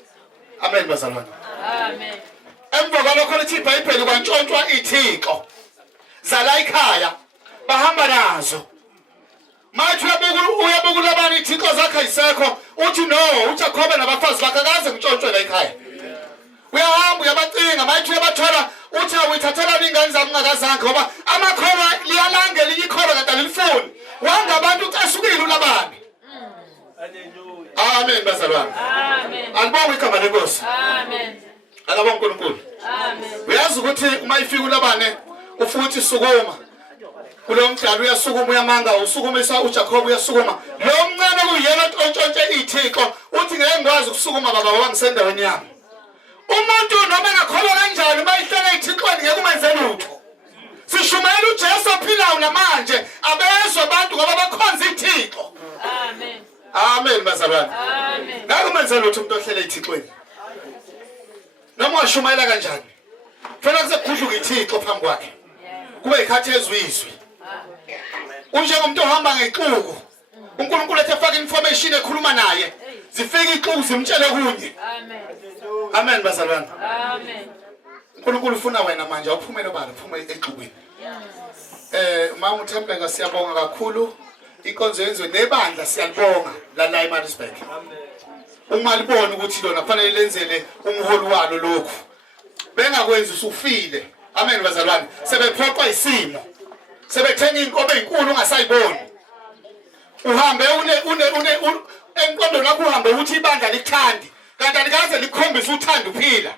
Amen bazalwane. Amen. Emva kwalokho lithi iBhayibheli kwantshontshwa ithixo. Zala ekhaya bahamba nazo. Mayithi uyabuka labani ithixo zakhe ayisekho. Uthi no, uJakobe nabafazi bakhe akaze ngitshontshwe la ekhaya. Uyahamba uyabacinga mayithi uyabathola uthi awuyithathela ingane zami ngakazange ngoba amakhoba liyalange liyikhona kanti alifuni wangabantu ucasukile ulabani. Amen bazalwane. Amen. Alibonga igama lenkosi. Amen. Alabonga uNkulunkulu. Amen. Uyazi ukuthi uma ifika ulabane ufuthi sukuma kulo mdala uyasukuma uyamanga usukumisa uJakobe uyasukuma lo mncane kuyena ontshontshe ithixo uthi ngeke ngikwazi ukusukuma baba wangisendaweni yami. Umuntu noma engakholwa kanjani mayihlala ithixweni ngeke umenze lutho. Sishumayela uJesu ophilayo namanje abezwe abantu ngoba bakhonza ithixo. Amen. Amen bazalwane. Amen. Ngeke umenze lutho umuntu ohlele ithixweni. Noma washumayela kanjani? Kufanele kusekhudluka ithixo phambi kwakhe. Kube ikhathi ezwizwi. Unjengomuntu ohamba ngexuku. uNkulunkulu ethi efaka information ekhuluma naye. Zifike ixuku zimtshele kunye. Amen. Amen bazalwane. Amen. uNkulunkulu ufuna wena manje awuphumele bani uphume exukwini. Mama uThembeka siyabonga kakhulu inkonzo yenzwe nebandla siyalibonga la eMaritzburg. Amen. Uma libona ukuthi lona kufanele lenzele umholi walo lokhu. Bengakwenza usufile. Amen bazalwane. Sebephoqa isimo. Sebethenga inkobe ezinkulu ungasayiboni. Uhambe enkondweni lakho uhambe uthi ibandla likuthandi. Kanti alikaze likhombisa uthando uphila.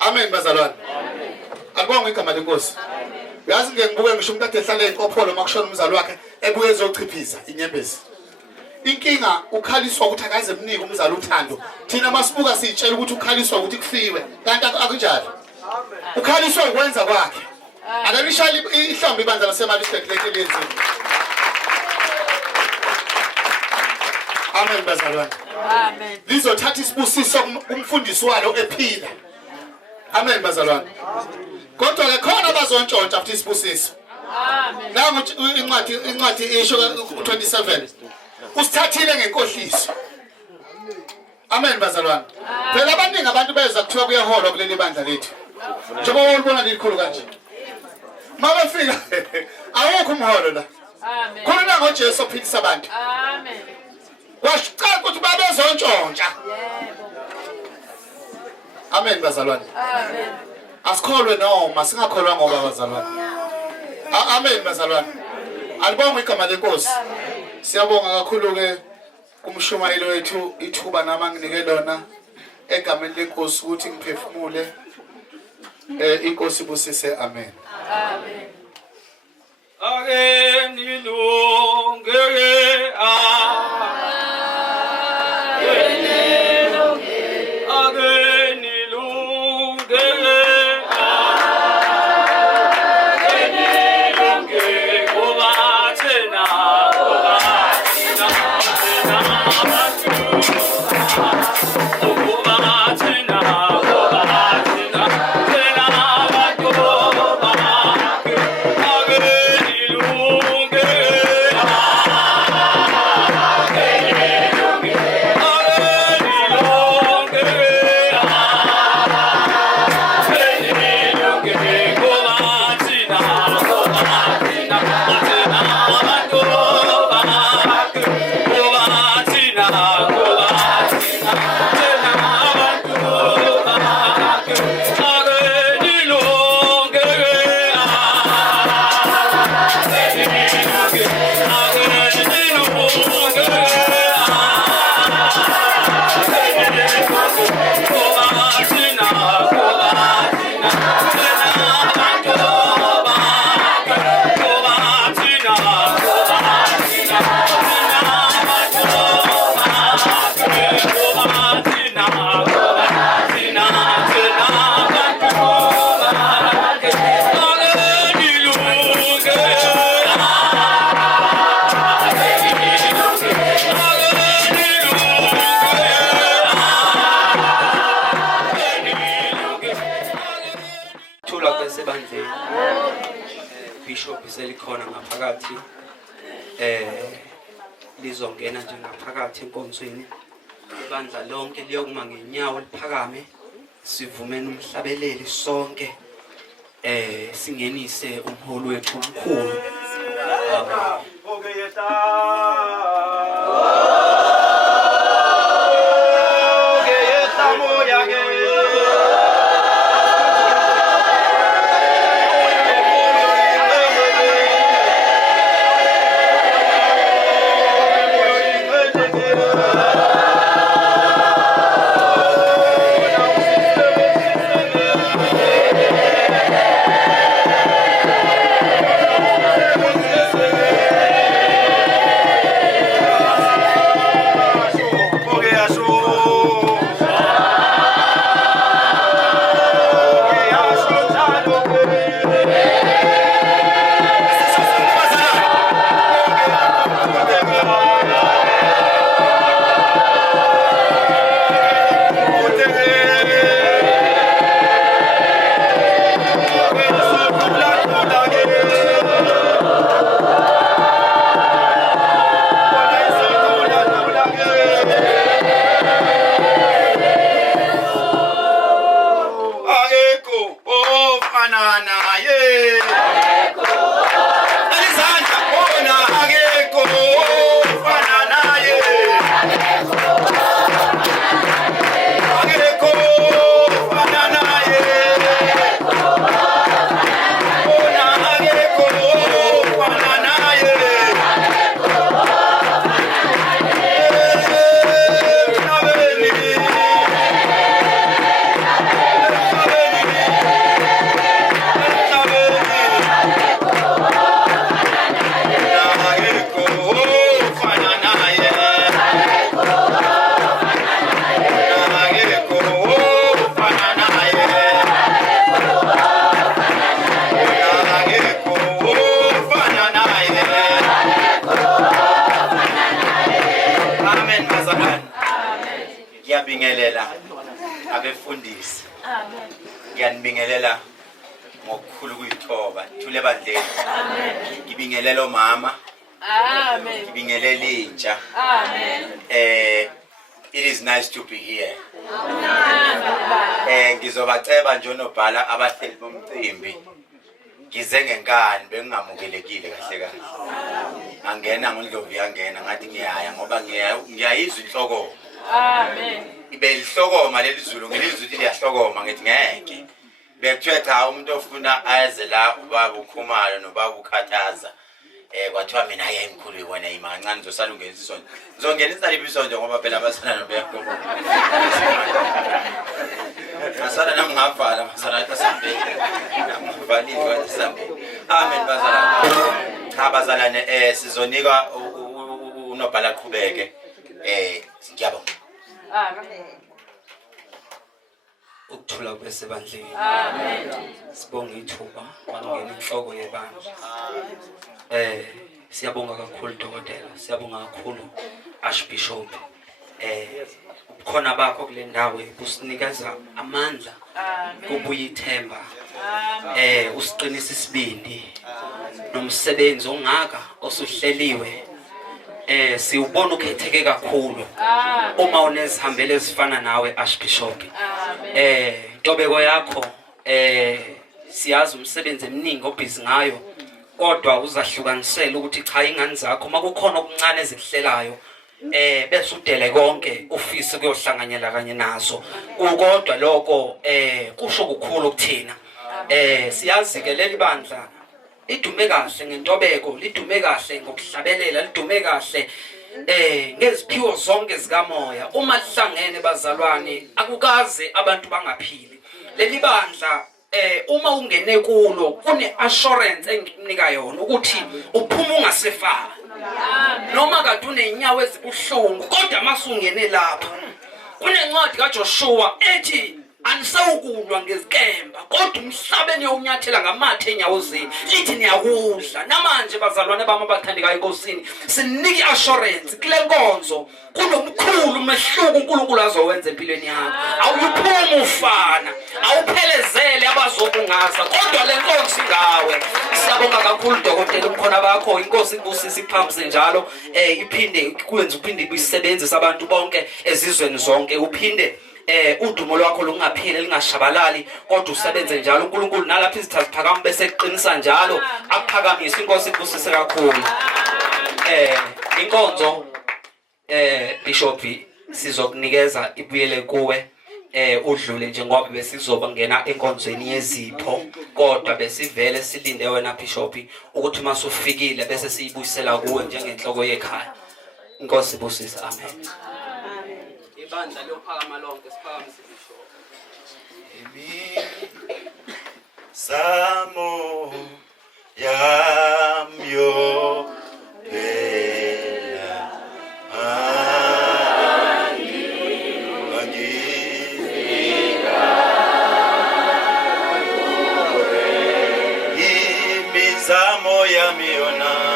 Amen bazalwane. Amen. Alibonga igama lenkosi. Amen. Uyazi ngeke ngibuke ngisho umuntu ade ehlala enkopholo makushona umzali wakhe ebuye ezochiphiza inyembezi. Inkinga ukhaliswa ukuthi akaze emnike umzali uthando. Thina masibuka sitshela ukuthi ukhaliswa ukuthi kufiwe. Kanti akunjalo. Amen. Ukhaliswa ukwenza kwakhe. Akalishali ihlombe ibandla laseMaritzburg leli lenziwe. Amen bazalwane. Amen. Lizothatha isibusiso kumfundisi walo ephila. Amen bazalwane. Kodwa ke khona abazontshontsha futhi isibusiso. Amen. Nangu incwadi isho 27. Usithathile ngenkohliso. Amen bazalwane. Phela abaningi abantu beza kuthiwa kuyaholwa kuleli bandla lethu. Njengoba ulibona likhulu kanje. Mabafika awukho umholo la. Amen. Khona ngoJesu ophilisa abantu. Amen. Wasicela ukuthi babezontshontsha. Yebo. Amen bazalwane. Amen. Asikholwe noma singakholwa ngoba bazalwane. Amen bazalwane. Alibonga igama lenkosi. Siyabonga kakhulu ke kumshumayeli wethu ithuba nami anginike lona egameni lenkosi ukuthi ngiphefumule. Inkosi busise amen. Amen. Ake nilunge Bishop selikhona ngaphakathi lizongena nje ngaphakathi enkonzweni ibandla lonke liyokuma ngenyawo liphakame sivumene umhlabeleli sonke singenise umholi wethu omkhulu ngiyabingelela abefundisi. Ngiyanibingelela ngokukhulu kuyithoba thule bandleni. Ngibingelela omama. Amen. Ngibingelela intsha. Amen. It is nice to be here. Ngizobaceba nje onobhala abahleli bomcimbi. Ngize ngenkani bengingamukelekile kahle kahle. Angena ngoNdlovu yangena ngathi ngiyaya ngoba ngiyayizwa inhloko. Amen. Ibe lihlokoma leli zulu ngelizwi liyahlokoma ngithi ngeke. Bekuthiwa cha umuntu ofuna aze la ubaba ukhumalo nobaba ukhathaza. Kwathiwa mina hayi emkhulu wena imancane ngizosala ungeza isonto. Ngizongenisa libisonto ngoba phela abasana nobekho. Asala namngafala masala tasambe. Namvalile wathi sambe. Amen bazalwane. Cha bazalwane sizonika unobhala qhubeke. Ngiyabonga. Amen. Ukuthula kwesebandleni. Amen. Sibonga ithuba mangena inhloko yebandla. Siyabonga kakhulu dokotela, siyabonga kakhulu Archbishop. Khona bakho kule ndawo usinikeza amandla. Kubuye ithemba. Usiqinisa isibindi. Nomsebenzi ongaka osuhleliwe. Siubona ukhetheke kakhulu. Uma unezihambele ezifana nawe Archbishop. Intobeko yakho siyazi umsebenzi eminingi obhizi ngayo kodwa uzahlukanisela ukuthi cha ingane zakho makukhona okuncane ezikuhlelayo bese udele konke ufise ukuyohlanganyela kanye nazo kodwa lokho kusho ukukhulu kuthina siyazi ke leli bandla lidume kahle ngentobeko lidume kahle ngokuhlabelela lidume kahle ngeziphiwo zonke zikamoya uma lihlangene bazalwane akukaze abantu bangaphili leli bandla uma ungene kulo kune assurance engikunika yona ukuthi uphuma ungasefaka noma kade unenyawo ezibuhlungu kodwa masungene lapha kunencwadi kaJoshua ethi anisawukulwa ngezikemba kodwa umhlabeni yonyathela ngamathe enyawo zenu lithi niyakudla namanje bazalwane bami abathandekayo enkosini sinike assurance kule nkonzo kunomkhulu umehluko uNkulunkulu azowenza empilweni yakho awuyiphuma ufana awuphelezele abazobungaza kodwa le nkonzo ingawe siyabonga kakhulu dokotela umkhona bakho inkosi ibusisi iphambise njalo iphinde kwenza uphinde kuyisebenzisa abantu bonke ezizweni zonke uphinde udumo lwakho lungapheli lingashabalali kodwa usebenze njalo uNkulunkulu nalapha izitha ziphakama bese eqinisa njalo akuphakamise inkosi ibusise kakhulu inkonzo Bishop sizokunikeza ibuyele kuwe udlule njengoba besizoba ngena enkonzweni yezipho kodwa besivele silinde wena Bishop ukuthi masufikile bese siyibuyisela kuwe njengenhloko yekhaya inkosi ibusise amen ibandla lophakama lonke siphakamise Samo yamyo pela imizamo yamiona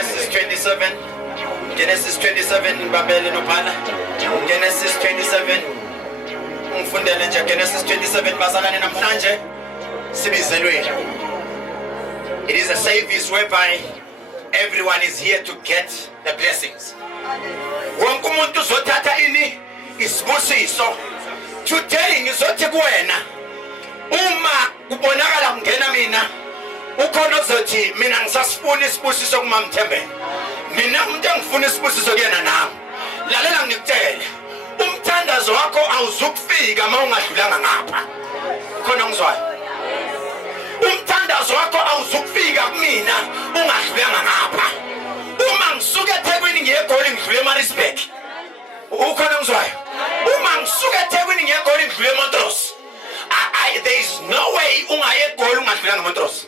Genesis 27. Genesis 27 Babele nopana. Genesis 27. Ngifundele nje Genesis 27 bazalane namhlanje sibizelwe. It is a service whereby everyone is here to get the blessings. Wonke umuntu uzothatha ini isibusiso. Today ngizothi kuwena uma ubonakala ngena mina ukhona uzothi mina ngisasifuna isibusiso kuMamthembele. Mina umuntu engifuna isibusiso kuyena nami. Lalela ngikutshela. Umthandazo wakho awuzukufika mawungadlulanga ngapha. Khona ngizwayo. Umthandazo wakho awuzukufika kumina ungadlulanga ngapha. Uma ngisuka eThekwini ngiye eGoli ngidlule eMaritzburg. Ukhona ngizwayo. Uma ngisuka eThekwini ngiye eGoli ngidlule eMontrose. There is no way ungaye eGoli ungadlulanga eMontrose.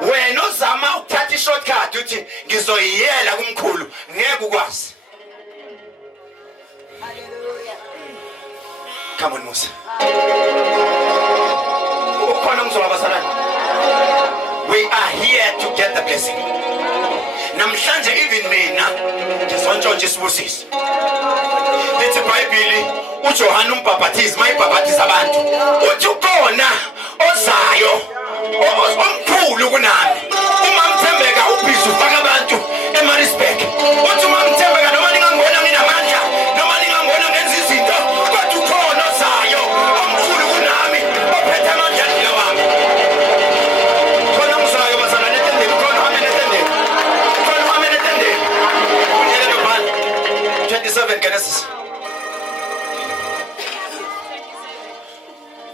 Wena uzama ukuthatha ishortcut uthi ngizoyiyela kumkhulu ngeke ukwazi. Hallelujah. Come on Musa. Ukhona ngizwa abasalana. We are here to get the blessing. Namhlanje even mina ngizontshontshwa isibusiso. Lithi iBhayibheli uJohane umbhaphathizi mayibhaphathiza abantu. Uthi ukhona ozayo omkhulu kunami. UMamthembeka ubhizi ufaka abantu eMaritzburg. Uthi uMamthembeka noma ningangona nginamandla, noma ningangona ngenza izinto, kodwa ukhona ozayo omkhulu kunami ophethe amandla adlula wami. Khona ngizayo bazalwane etendeni, khona amene etendeni. Khona amene etendeni. Unyele nobani. 27 Genesis.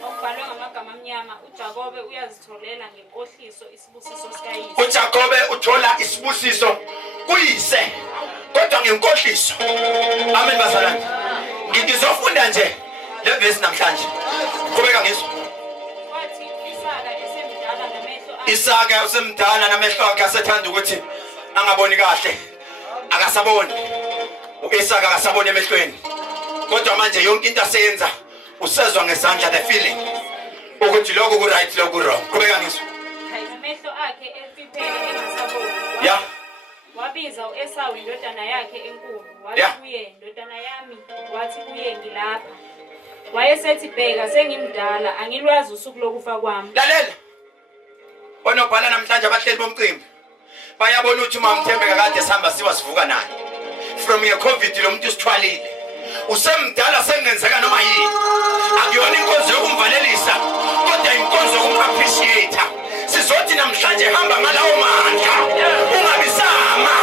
Okubhalwe ngamagama amnyama uJakobe uyazitholela ngenkohliso isibusiso sikayise. uJakobe uthola isibusiso kuyise kodwa ngenkohliso. Amen bazalwane. Ngizofunda nje le verse namhlanje. Qhubeka ngizwe. Wathi Isaka esemdala namehlo akhe. Isaka usemdala namehlo akhe asethanda ukuthi angaboni kahle. Akasaboni. Isaka akasaboni emehlweni. Kodwa manje yonke into aseyenza usezwa ngesandla the feeling ukuthi lokho ku right lokho wrong. Qhubeka ngizwe. Namehlo akhe efiphele engasaboni. Yeah. Wabiza uEsawu indodana yakhe enkulu. Wathi Yeah. kuye indodana yami, wathi kuye ngilapha. Wayesethi bheka sengimdala angilwazi usuku lokufa kwami. Lalela. Onobhala namhlanje abahleli bomcimbi. Bayabona ukuthi uMamthembeka kade sihamba siwa sivuka naye. From your COVID lo muntu usithwalile. Usemdala sengenzeka noma yini. Akuyona inkonzo yokumvalelisa, kodwa inkonzo yokumappreciate. Sizothi namhlanje hamba ngalawo mandla. Ungabisama.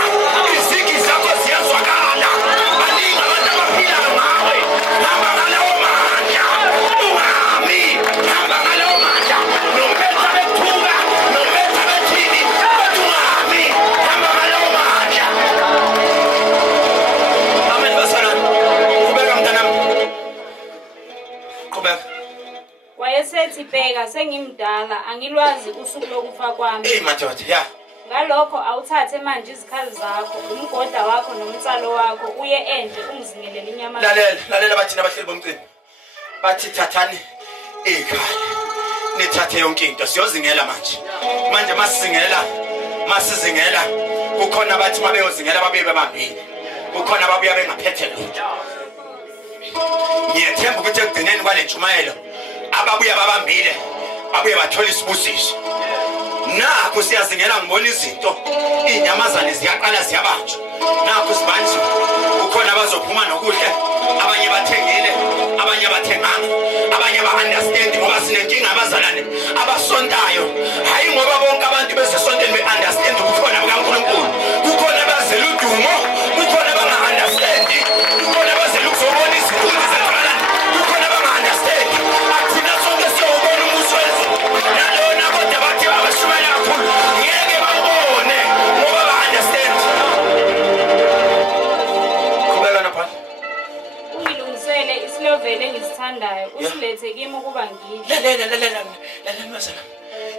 Izigi zakho ziyazwakala. Baningi abantu abaphila ngawe. Hamba ngalawo mandla. Ungami. Hamba ngalawo mandla. Nompetha bethuka, nompetha bethini. Ungami. Hamba ngalawo mandla. Amen basalana. Qhubeka mntanami. Qhubeka. Wayesethi bheka sengimdala angilwazi usuku lokufa kwami. Hey madoda, yeah. Ngalokho awuthathe manje izikhali zakho, umgoda wakho nomtsalo wakho uye endle ungizingelele inyama. Lalela bathina abahleli bomcimbi. Bathi thathani ekhaya. Nithathe yonke into siyozingela manje. Manje masizingela kukhona abathi mabeyozingela babuye bebambile. Kukhona ababuya bengaphethe lutho. Ngiyethemba ukuthi ekugcineni kwale ntshumayelo ababuya babambile babuye bathola isibusiso. Nakho siyazingela ngibona izinto inyamazane ziyaqala ziyabanjwa. Nakho sibanje kukhona abazophuma nokuhle, abanye bathengile, abanye bathenganga, abanye ba-understand ngoba sinenkinga abazalane abasontayo. Hayi ngoba bonke abantu bezesontweni be-understand ukukhona bukaNkulunkulu. Kukhona abazela udumo, kukhona abanga-understand, kukhona abazela ukuzobona izikhulu zezalane, kukhona abanga-understand. Athina sonke siyobona umuso wezulu. Nalona kodwa bathi babashumayela kakhulu. Ngeke babone ngoba ba-understand. Qhubeka napha. Ungilungisele isilovele engisithandayo, usilethe kimi ukuba ngidle. Lalela mazala.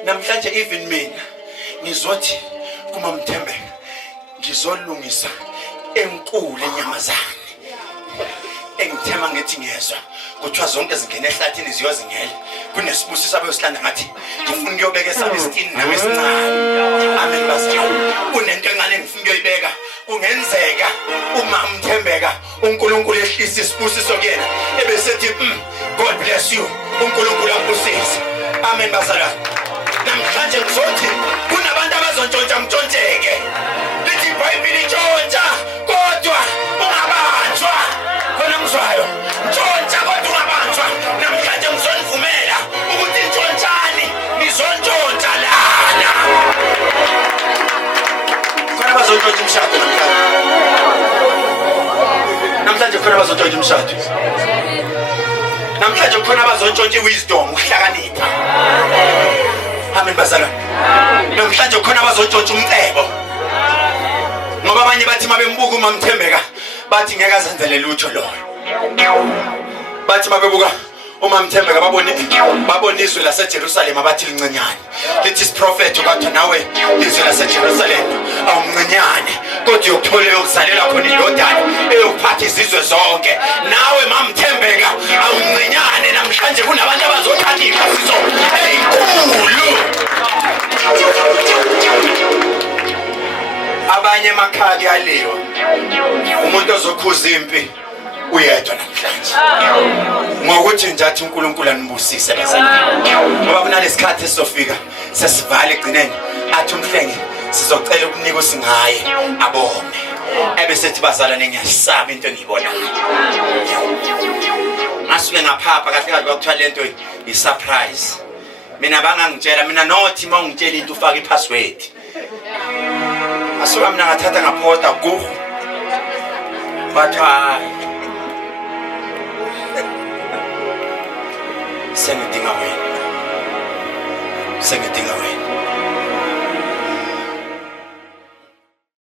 Namhlanje even mina ngizothi kuMamthembeka ngizolungisa enkulu enyamazane. ngithema ngithi ngiyezwa kuthiwa zonke zingena ehlathini ziyozingela kunesibusiso abeyosilanda ngathi ngifuna ukuyobeka esabesitini nami esincane. Amen bazalwane. Kunento encane ngifuna ukuyoyibeka kungenzeka uma umthembeka uNkulunkulu ehlisa isibusiso kuyena ebesethi God bless you uNkulunkulu akubusise. Amen bazalwane. Namhlanje ngizothi kunabantu abazontshontsha mtshontsheke. Lithi iBhayibheli intshontsha kodwa ungabanjwa. Khona ngizwayo ntshontsha kodwa ungabanjwa. Namhlanje ngizonivumela ukuthi ntshontsani nizontshontsha lana. Khona bazontshontsha umshado namhlanje. Namhlanje khona bazontshontsha umshado. Namhlanje khona bazontshontsha iwisdom ukuhlakanipha. Amen bazalwane. Namhlanje khona bazontshontsha umcebo. Ngoba abanye bathi mabembuka uma Mthembeka bathi ngeke azenzele lutho loyo. Bathi mabebuka uma Mthembeka babona izwe laseJerusalem abathi lincinyane. Lithi isiprophet kwathi nawe izwe laseJerusalem awumncinyane kodwa uyokuthola yokuzalela khona indodana eyokuphatha izizwe zonke. Nawe maMthembeka awumncinyane. Namhlanje kunabantu abazothatha iqhaziso ezinkulu. Abanye emakhaya kuyaliwa. Umuntu ozokhuza impi uyedwa namhlanje. Ngokuthi njathi uNkulunkulu anibusise bazalwane. Ngoba kunalesikhathi esizofika sesivale egcineni athi umhlenge sizocela ukunika usingaye abone. Ebesethi bazalwane ngiyasaba into engiyibonayo. Asuke ngaphapha kahle kahle kwakuthiwa lento i-surprise. Mina bangangitshela mina nothi mawungitshela into ufaka ipassword. Asuka mina ngathatha ngaphosta ku batha sengidinga wena